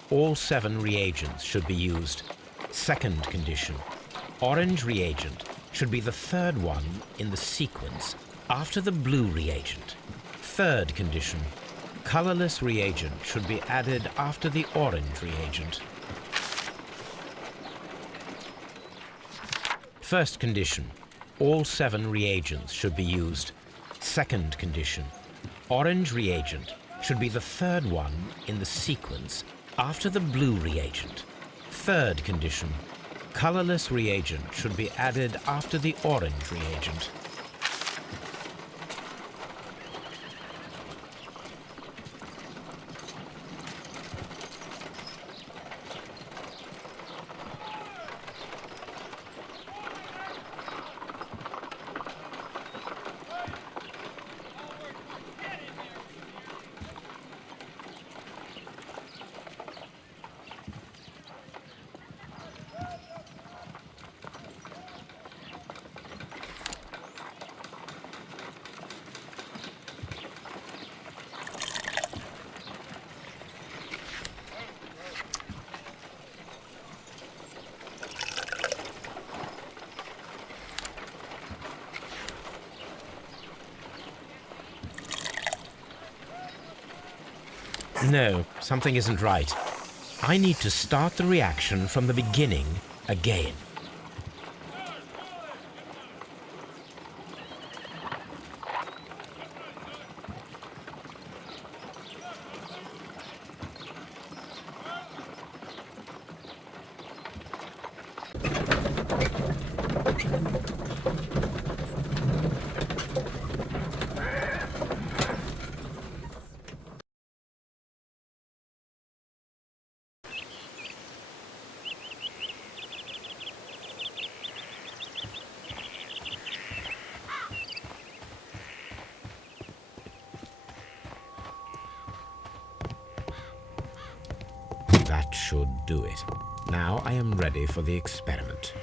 all 7 reagents should be used. Second condition, orange reagent should be the third one in the sequence after the blue reagent. Third condition, colorless reagent should be added after the orange reagent. First condition, all 7 reagents should be used. Second condition, orange reagent should be the third one in the sequence after the blue reagent. Third condition, colorless reagent should be added after the orange reagent. No, something isn't right. I need to start the reaction from the beginning again. That should do it. Now I am ready for the experiment.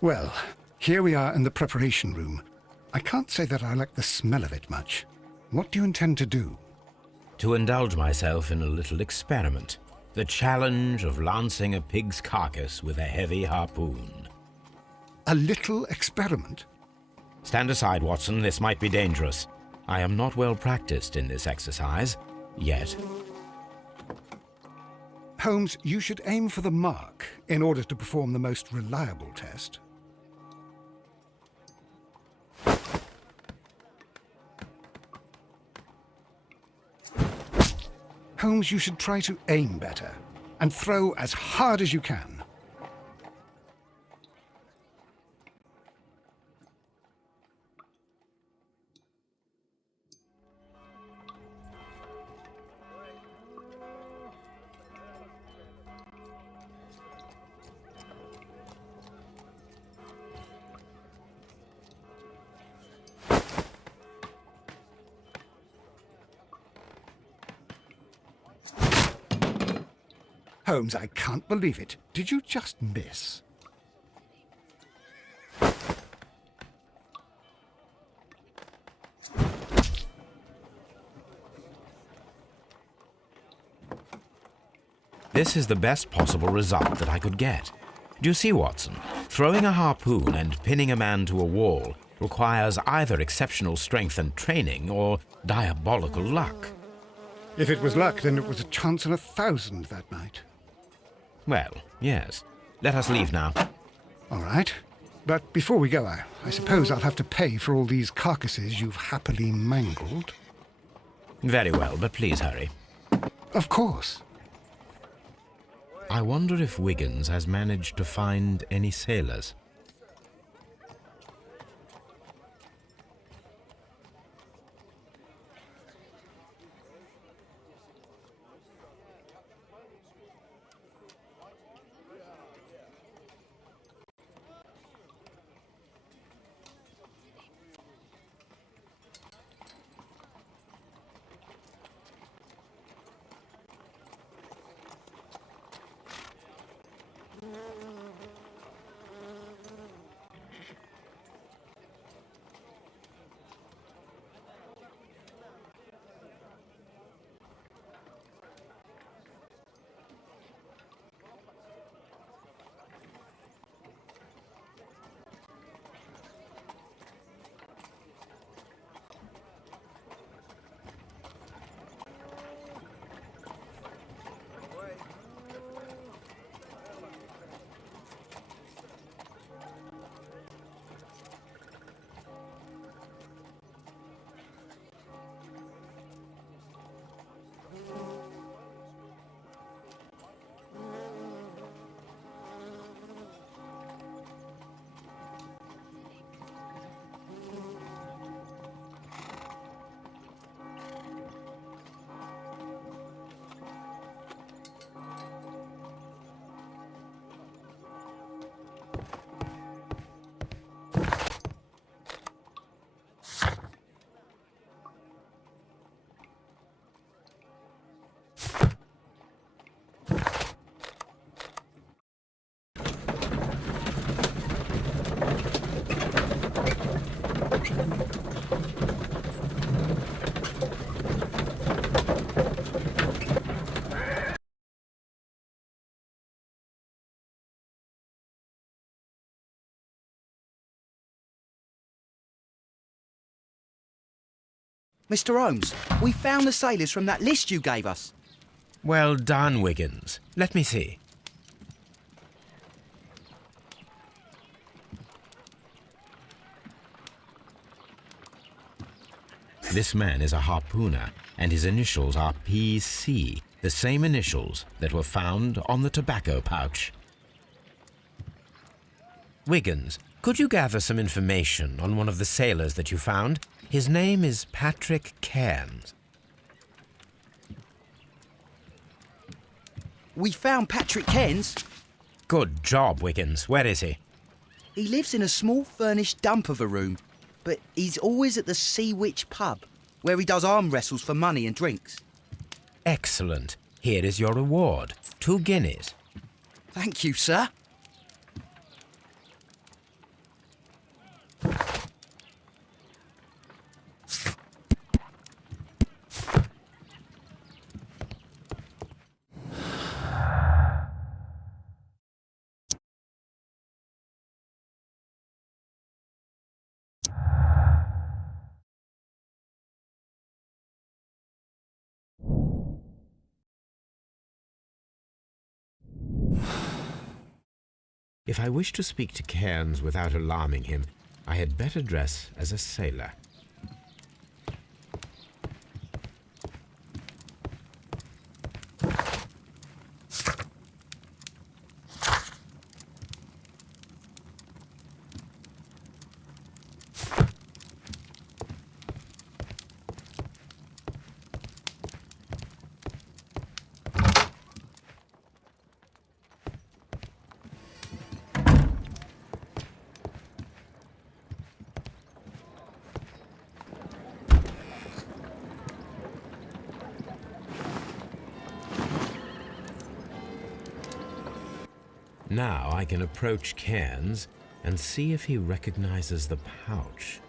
Well, here we are in the preparation room. I can't say that I like the smell of it much. What do you intend to do? To indulge myself in a little experiment. The challenge of lancing a pig's carcass with a heavy harpoon. A little experiment? Stand aside, Watson. This might be dangerous. I am not well practiced in this exercise, yet. Holmes, you should aim for the mark in order to perform the most reliable test. Holmes, you should try to aim better and throw as hard as you can. Holmes, I can't believe it. Did you just miss? This is the best possible result that I could get. Do you see, Watson? Throwing a harpoon and pinning a man to a wall requires either exceptional strength and training or diabolical luck. If it was luck, then it was a chance in 1,000 that night. Well, yes. Let us leave now. All right. But before we go, I suppose I'll have to pay for all these carcasses you've happily mangled. Very well, but please hurry. Of course. I wonder if Wiggins has managed to find any sailors. Mr. Holmes, we found the sailors from that list you gave us. Well done, Wiggins. Let me see. This man is a harpooner, and his initials are PC, the same initials that were found on the tobacco pouch. Wiggins, could you gather some information on one of the sailors that you found? His name is Patrick Cairns. We found Patrick Cairns. Good job, Wiggins. Where is he? He lives in a small furnished dump of a room, but he's always at the Sea Witch pub, where he does arm wrestles for money and drinks. Excellent. Here is your reward. 2 guineas. Thank you, sir. If I wish to speak to Cairns without alarming him, I had better dress as a sailor. Now I can approach Cairns and see if he recognizes the pouch.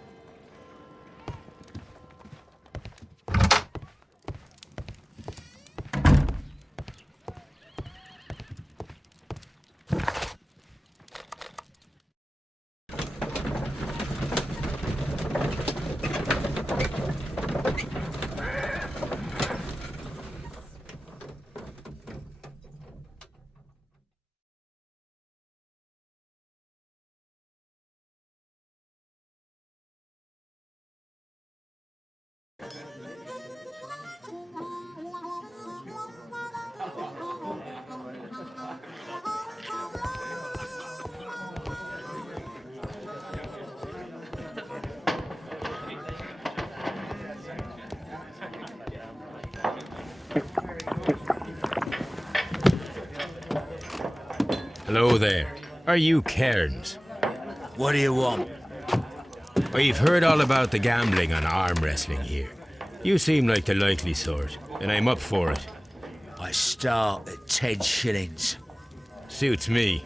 Hello there. Are you Cairns? What do you want? We've heard all about the gambling on arm wrestling here. You seem like the likely sort, and I'm up for it. I start at 10 shillings. Suits me.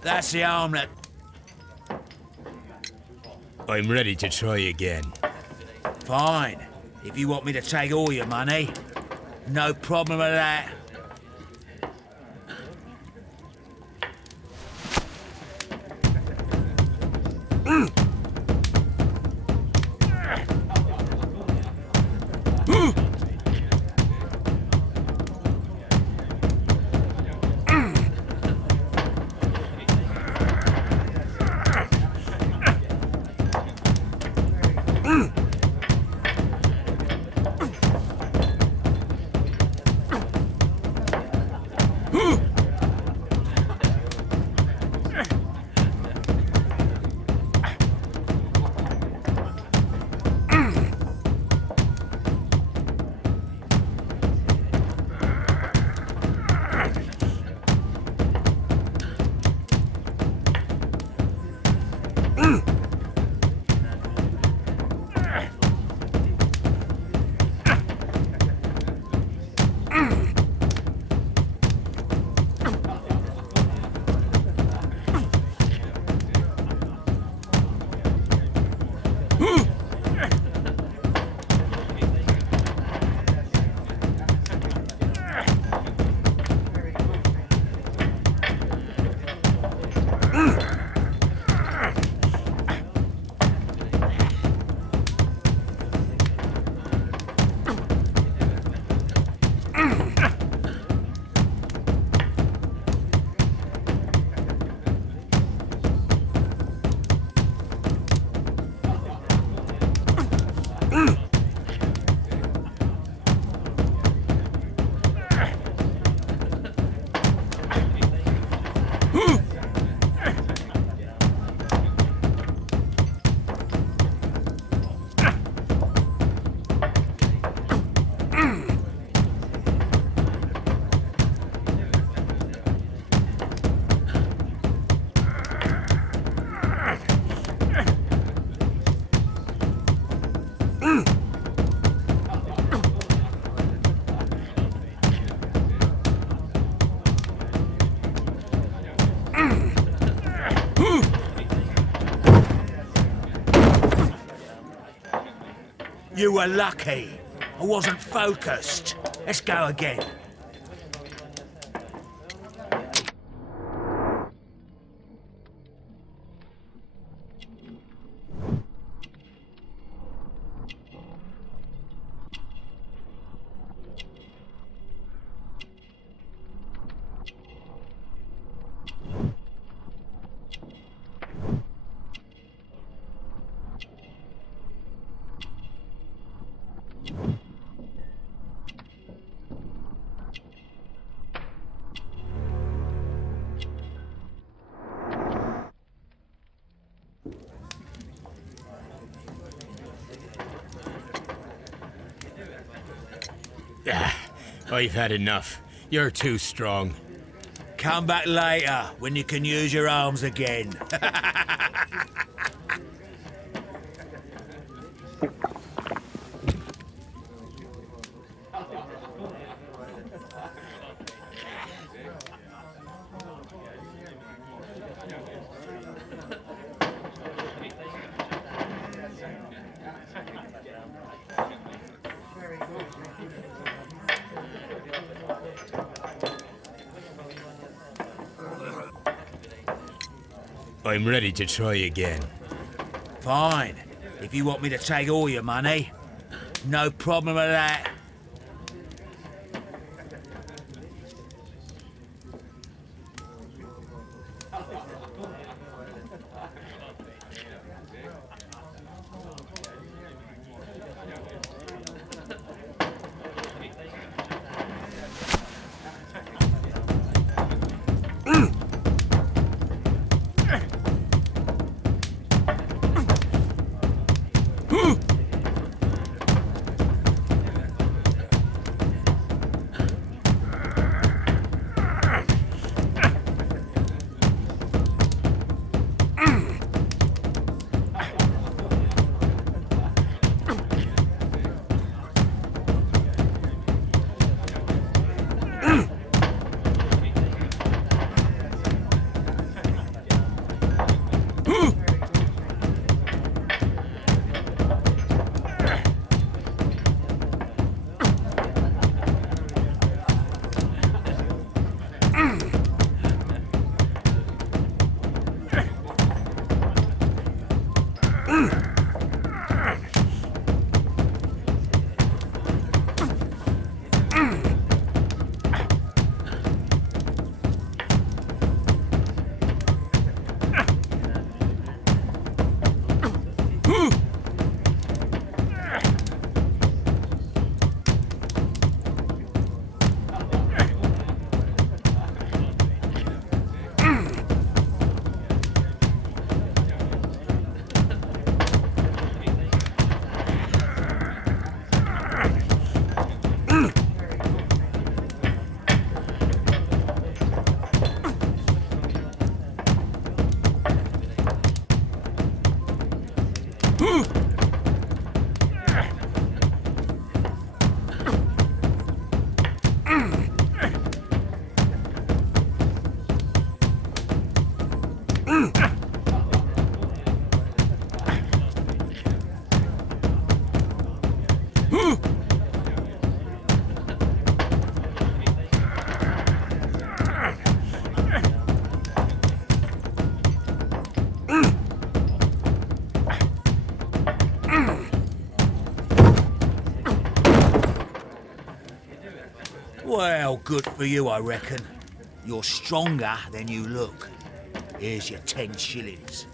That's the arm that... I'm ready to try again. Fine. If you want me to take all your money, no problem with that. You were lucky. I wasn't focused. Let's go again. I've had enough. You're too strong. Come back later when you can use your arms again. I'm ready to try again. Fine. If you want me to take all your money, no problem with that. Well, good for you, I reckon. You're stronger than you look. Here's your 10 shillings.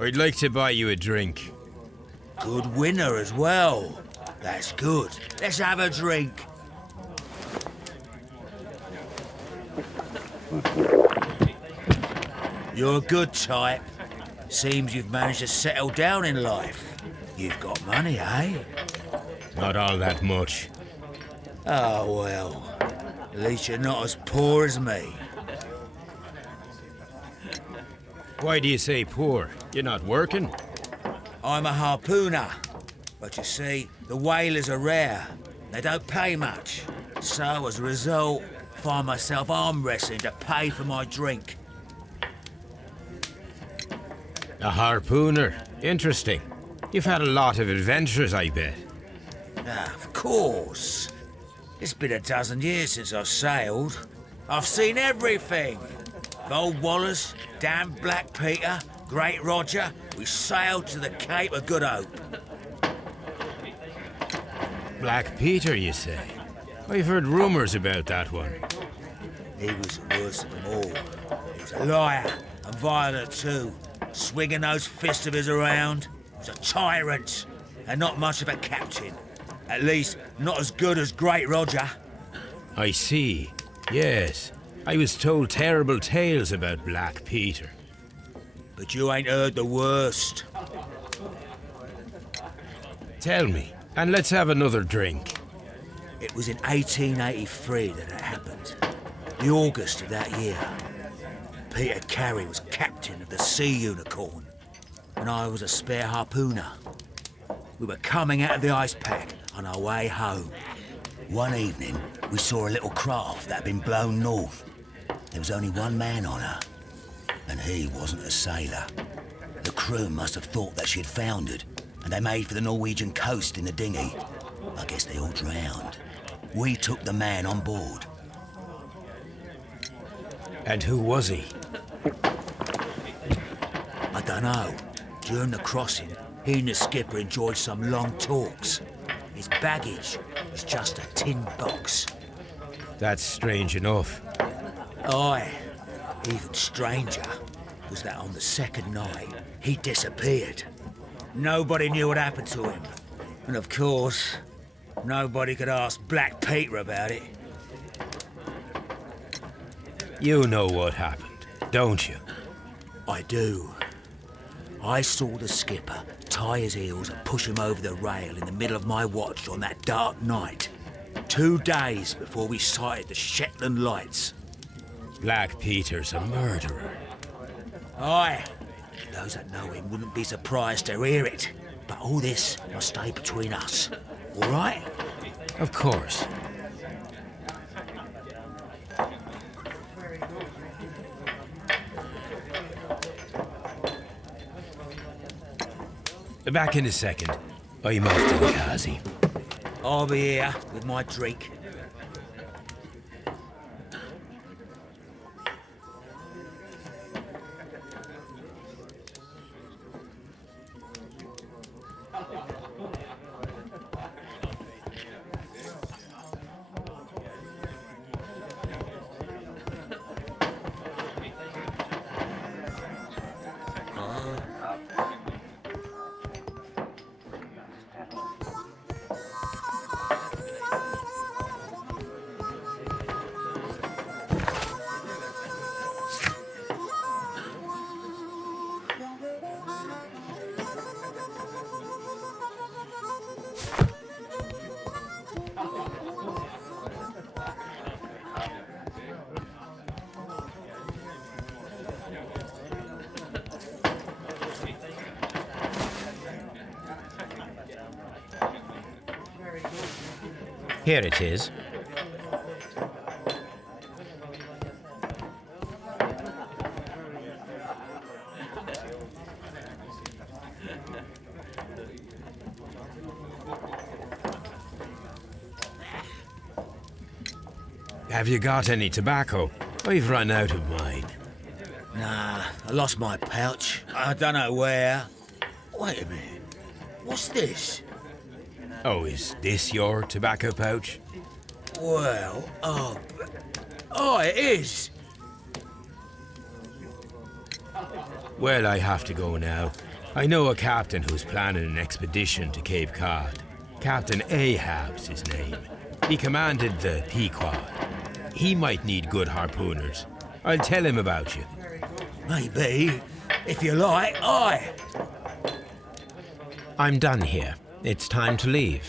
I'd like to buy you a drink. Good winner as well. That's good. Let's have a drink. You're a good type. Seems you've managed to settle down in life. You've got money, eh? Not all that much. Oh, well. At least you're not as poor as me. Why do you say poor? You're not working? I'm a harpooner. But you see, the whalers are rare. They don't pay much. So, as a result, find myself arm wrestling to pay for my drink. A harpooner. Interesting. You've had a lot of adventures, I bet. Of course. It's been a dozen years since I've sailed. I've seen everything. Gold Wallace, damn Black Peter, Great Roger. We sailed to the Cape of Good Hope. Black Peter, you say? I've heard rumours about that one. He was the worst of them all. He was a liar and violent too, swinging those fists of his around. He was a tyrant and not much of a captain. At least, not as good as Great Roger. I see. Yes. I was told terrible tales about Black Peter. But you ain't heard the worst. Tell me, and let's have another drink. It was in 1883 that it happened. The August of that year. Peter Carey was captain of the Sea Unicorn, and I was a spare harpooner. We were coming out of the ice pack on our way home. One evening, we saw a little craft that had been blown north. There was only one man on her, and he wasn't a sailor. The crew must have thought that she had foundered, and they made for the Norwegian coast in the dinghy. I guess they all drowned. We took the man on board. And who was he? I don't know. During the crossing, he and the skipper enjoyed some long talks. His baggage was just a tin box. That's strange enough. Aye. Even stranger was that on the second night, he disappeared. Nobody knew what happened to him. And of course, nobody could ask Black Peter about it. You know what happened, don't you? I do. I saw the skipper tie his heels and push him over the rail in the middle of my watch on that dark night. 2 days before we sighted the Shetland lights. Black Peter's a murderer. Aye. Those that know him wouldn't be surprised to hear it. But all this must stay between us. All right? Of course. Back in a second. I'm off to the Kazi. I'll be here with my drink. Here it is. Have you got any tobacco? I've run out of mine. Nah, I lost my pouch. I don't know where. Wait a minute. What's this? Oh, is this your tobacco pouch? Well, oh, it is. Well, I have to go now. I know a captain who's planning an expedition to Cape Cod. Captain Ahab's his name. He commanded the Pequod. He might need good harpooners. I'll tell him about you. Maybe. If you like, aye. I'm done here. It's time to leave.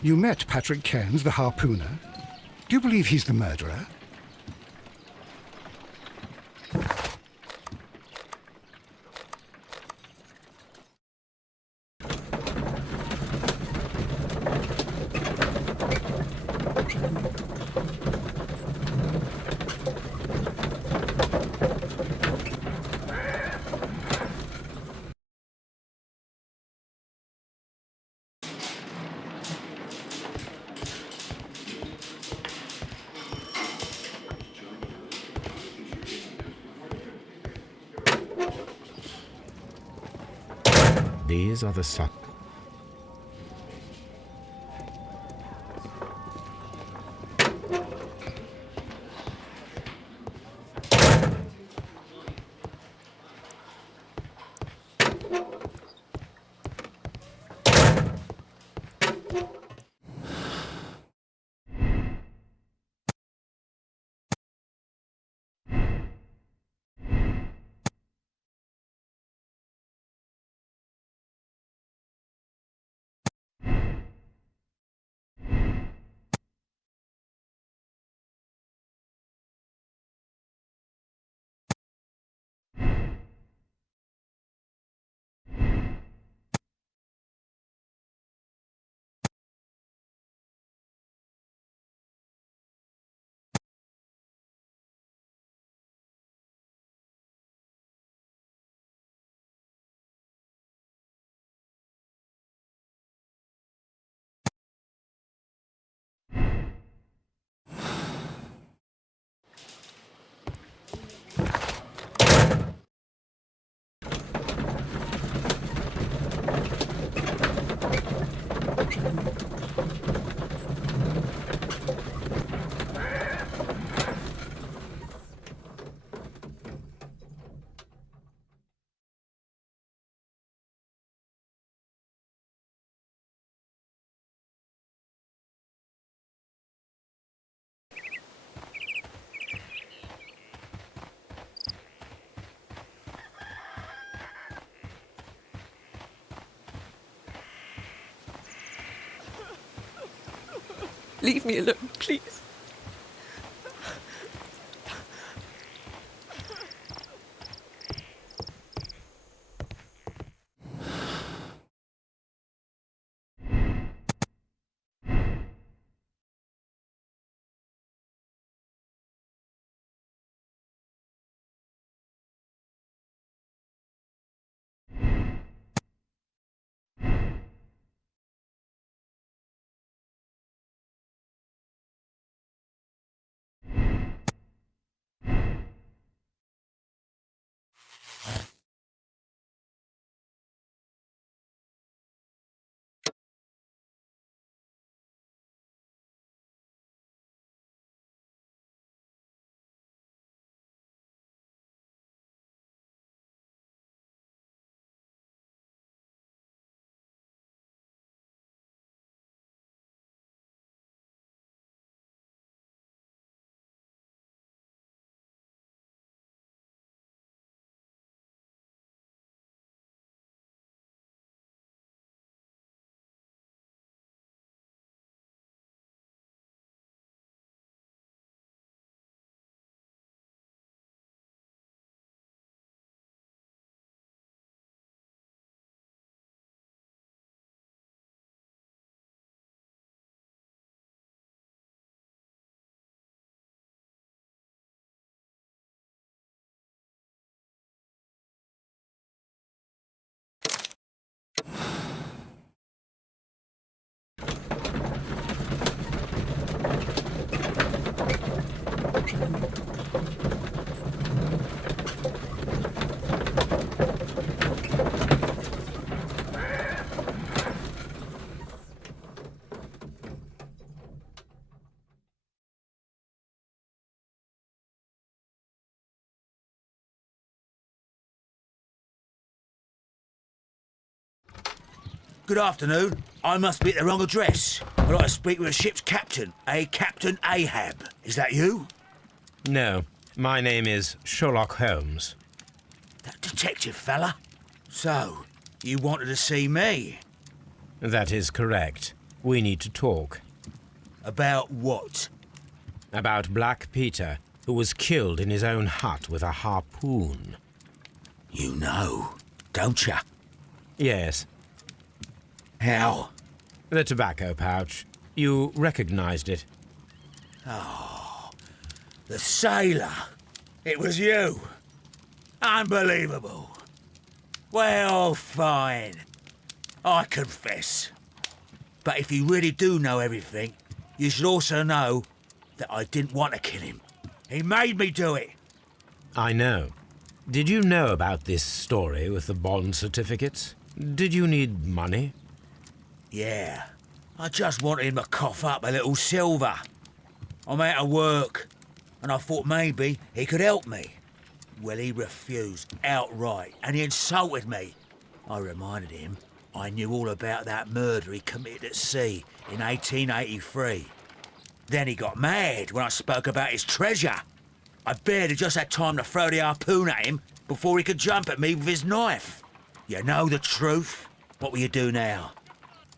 You met Patrick Cairns, the harpooner? Do you believe he's the murderer? These are the Leave me alone, please. Good afternoon. I must be at the wrong address. I'd like to speak with a ship's captain, a Captain Ahab. Is that you? No, my name is Sherlock Holmes. That detective fella? So, you wanted to see me? That is correct. We need to talk. About what? About Black Peter, who was killed in his own hut with a harpoon. You know, don't you? Yes, How? the tobacco pouch. You recognized it. The sailor. It was you. Unbelievable. Well, fine. I confess. But if you really do know everything, you should also know that I didn't want to kill him. He made me do it. I know. Did you know about this story with the bond certificates? Did you need money? Yeah. I just wanted him to cough up a little silver. I'm out of work, and I thought maybe he could help me. Well, he refused outright, and he insulted me. I reminded him I knew all about that murder he committed at sea in 1883. Then he got mad when I spoke about his treasure. I barely just had time to throw the harpoon at him before he could jump at me with his knife. You know the truth. What will you do now?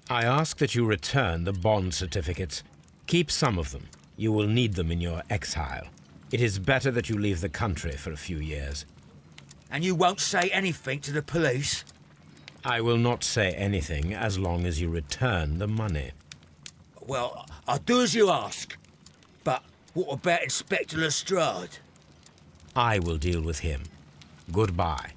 I ask that you return the bond certificates. Keep some of them. You will need them in your exile. It is better that you leave the country for a few years. And you won't say anything to the police? I will not say anything as long as you return the money. Well, I'll do as you ask. But what about Inspector Lestrade? I will deal with him. Goodbye.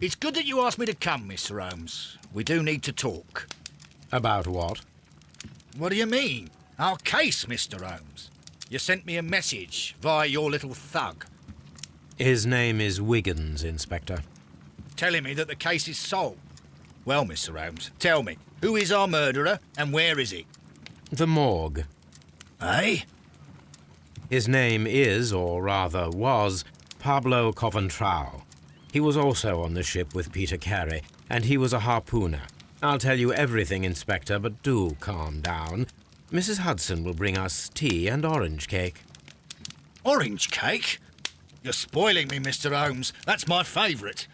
It's good that you asked me to come, Mr. Holmes. We do need to talk. About what? What do you mean? Our case, Mr. Holmes. You sent me a message via your little thug, His name is Wiggins, Inspector. telling me that the case is solved. Well, Mr. Holmes, tell me, who is our murderer and where is he? The morgue. Eh? His name is, or rather was, Pablo Coventrao. He was also on the ship with Peter Carey, and he was a harpooner. I'll tell you everything, Inspector, but do calm down. Mrs. Hudson will bring us tea and orange cake. Orange cake? You're spoiling me, Mr. Holmes. That's my favourite.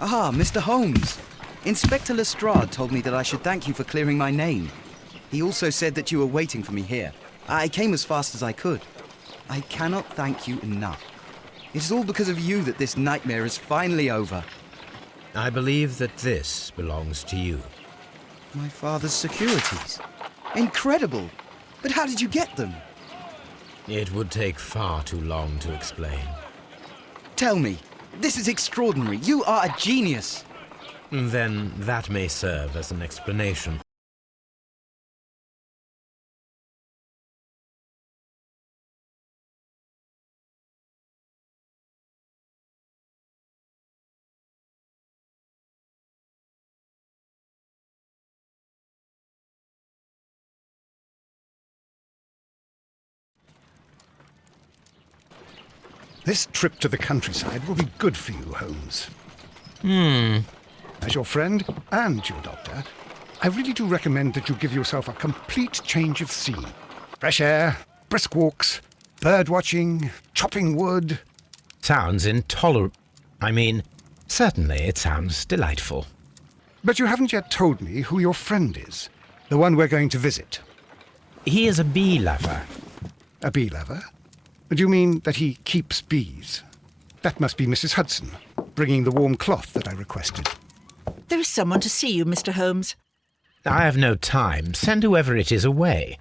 Ah, Mr. Holmes. Inspector Lestrade told me that I should thank you for clearing my name. He also said that you were waiting for me here. I came as fast as I could. I cannot thank you enough. It is all because of you that this nightmare is finally over. I believe that this belongs to you. My father's securities. Incredible! But how did you get them? It would take far too long to explain. Tell me. This is extraordinary. You are a genius. Then that may serve as an explanation. This trip to the countryside will be good for you, Holmes. As your friend and your doctor, I really do recommend that you give yourself a complete change of scene. Fresh air, brisk walks, bird watching, chopping wood. Sounds intolerable. Certainly it sounds delightful. But you haven't yet told me who your friend is, the one we're going to visit. He is a bee lover. A bee lover? Do you mean that he keeps bees? That must be Mrs. Hudson, bringing the warm cloth that I requested. There is someone to see you, Mr. Holmes. I have no time. Send whoever it is away.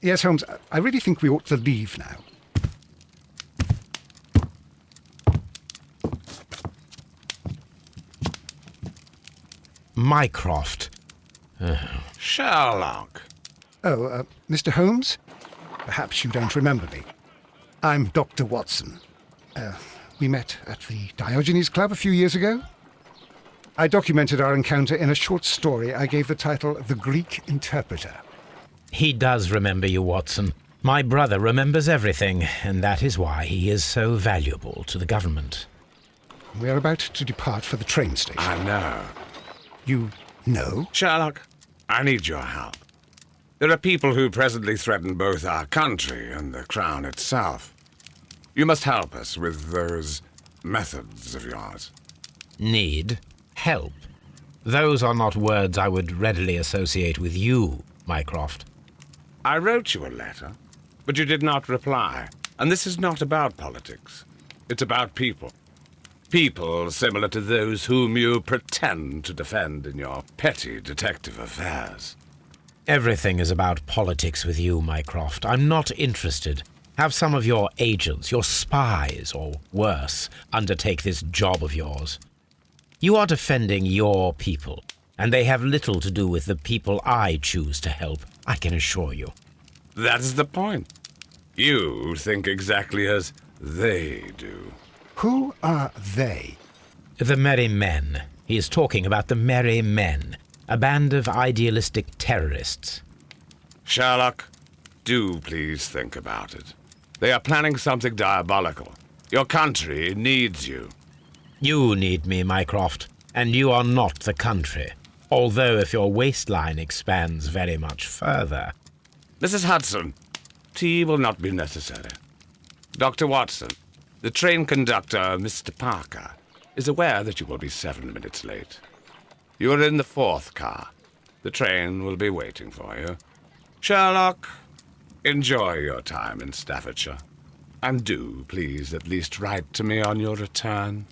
Yes, Holmes, I really think we ought to leave now. Mycroft. Sherlock. Oh, Mr. Holmes? Perhaps you don't remember me. I'm Dr. Watson. We met at the Diogenes Club a few years ago. I documented our encounter in a short story I gave the title The Greek Interpreter. He does remember you, Watson. My brother remembers everything, and that is why he is so valuable to the government. We're about to depart for the train station. I know. You know? Sherlock, I need your help. There are people who presently threaten both our country and the Crown itself. You must help us with those methods of yours. Need? Help? Those are not words I would readily associate with you, Mycroft. I wrote you a letter, but you did not reply. And this is not about politics. It's about people. People similar to those whom you pretend to defend in your petty detective affairs. Everything is about politics with you, Mycroft. I'm not interested. Have some of your agents, your spies, or worse, undertake this job of yours. You are defending your people, and they have little to do with the people I choose to help, I can assure you. That is the point. You think exactly as they do. Who are they? The Merry Men. He is talking about the Merry Men, a band of idealistic terrorists. Sherlock, do please think about it. They are planning something diabolical. Your country needs you. You need me, Mycroft, and you are not the country, although if your waistline expands very much further. Mrs. Hudson, tea will not be necessary. Dr. Watson, the train conductor, Mr. Parker, is aware that you will be 7 minutes late. You are in the 4th car. The train will be waiting for you. Sherlock, enjoy your time in Staffordshire. And do, please, at least write to me on your return.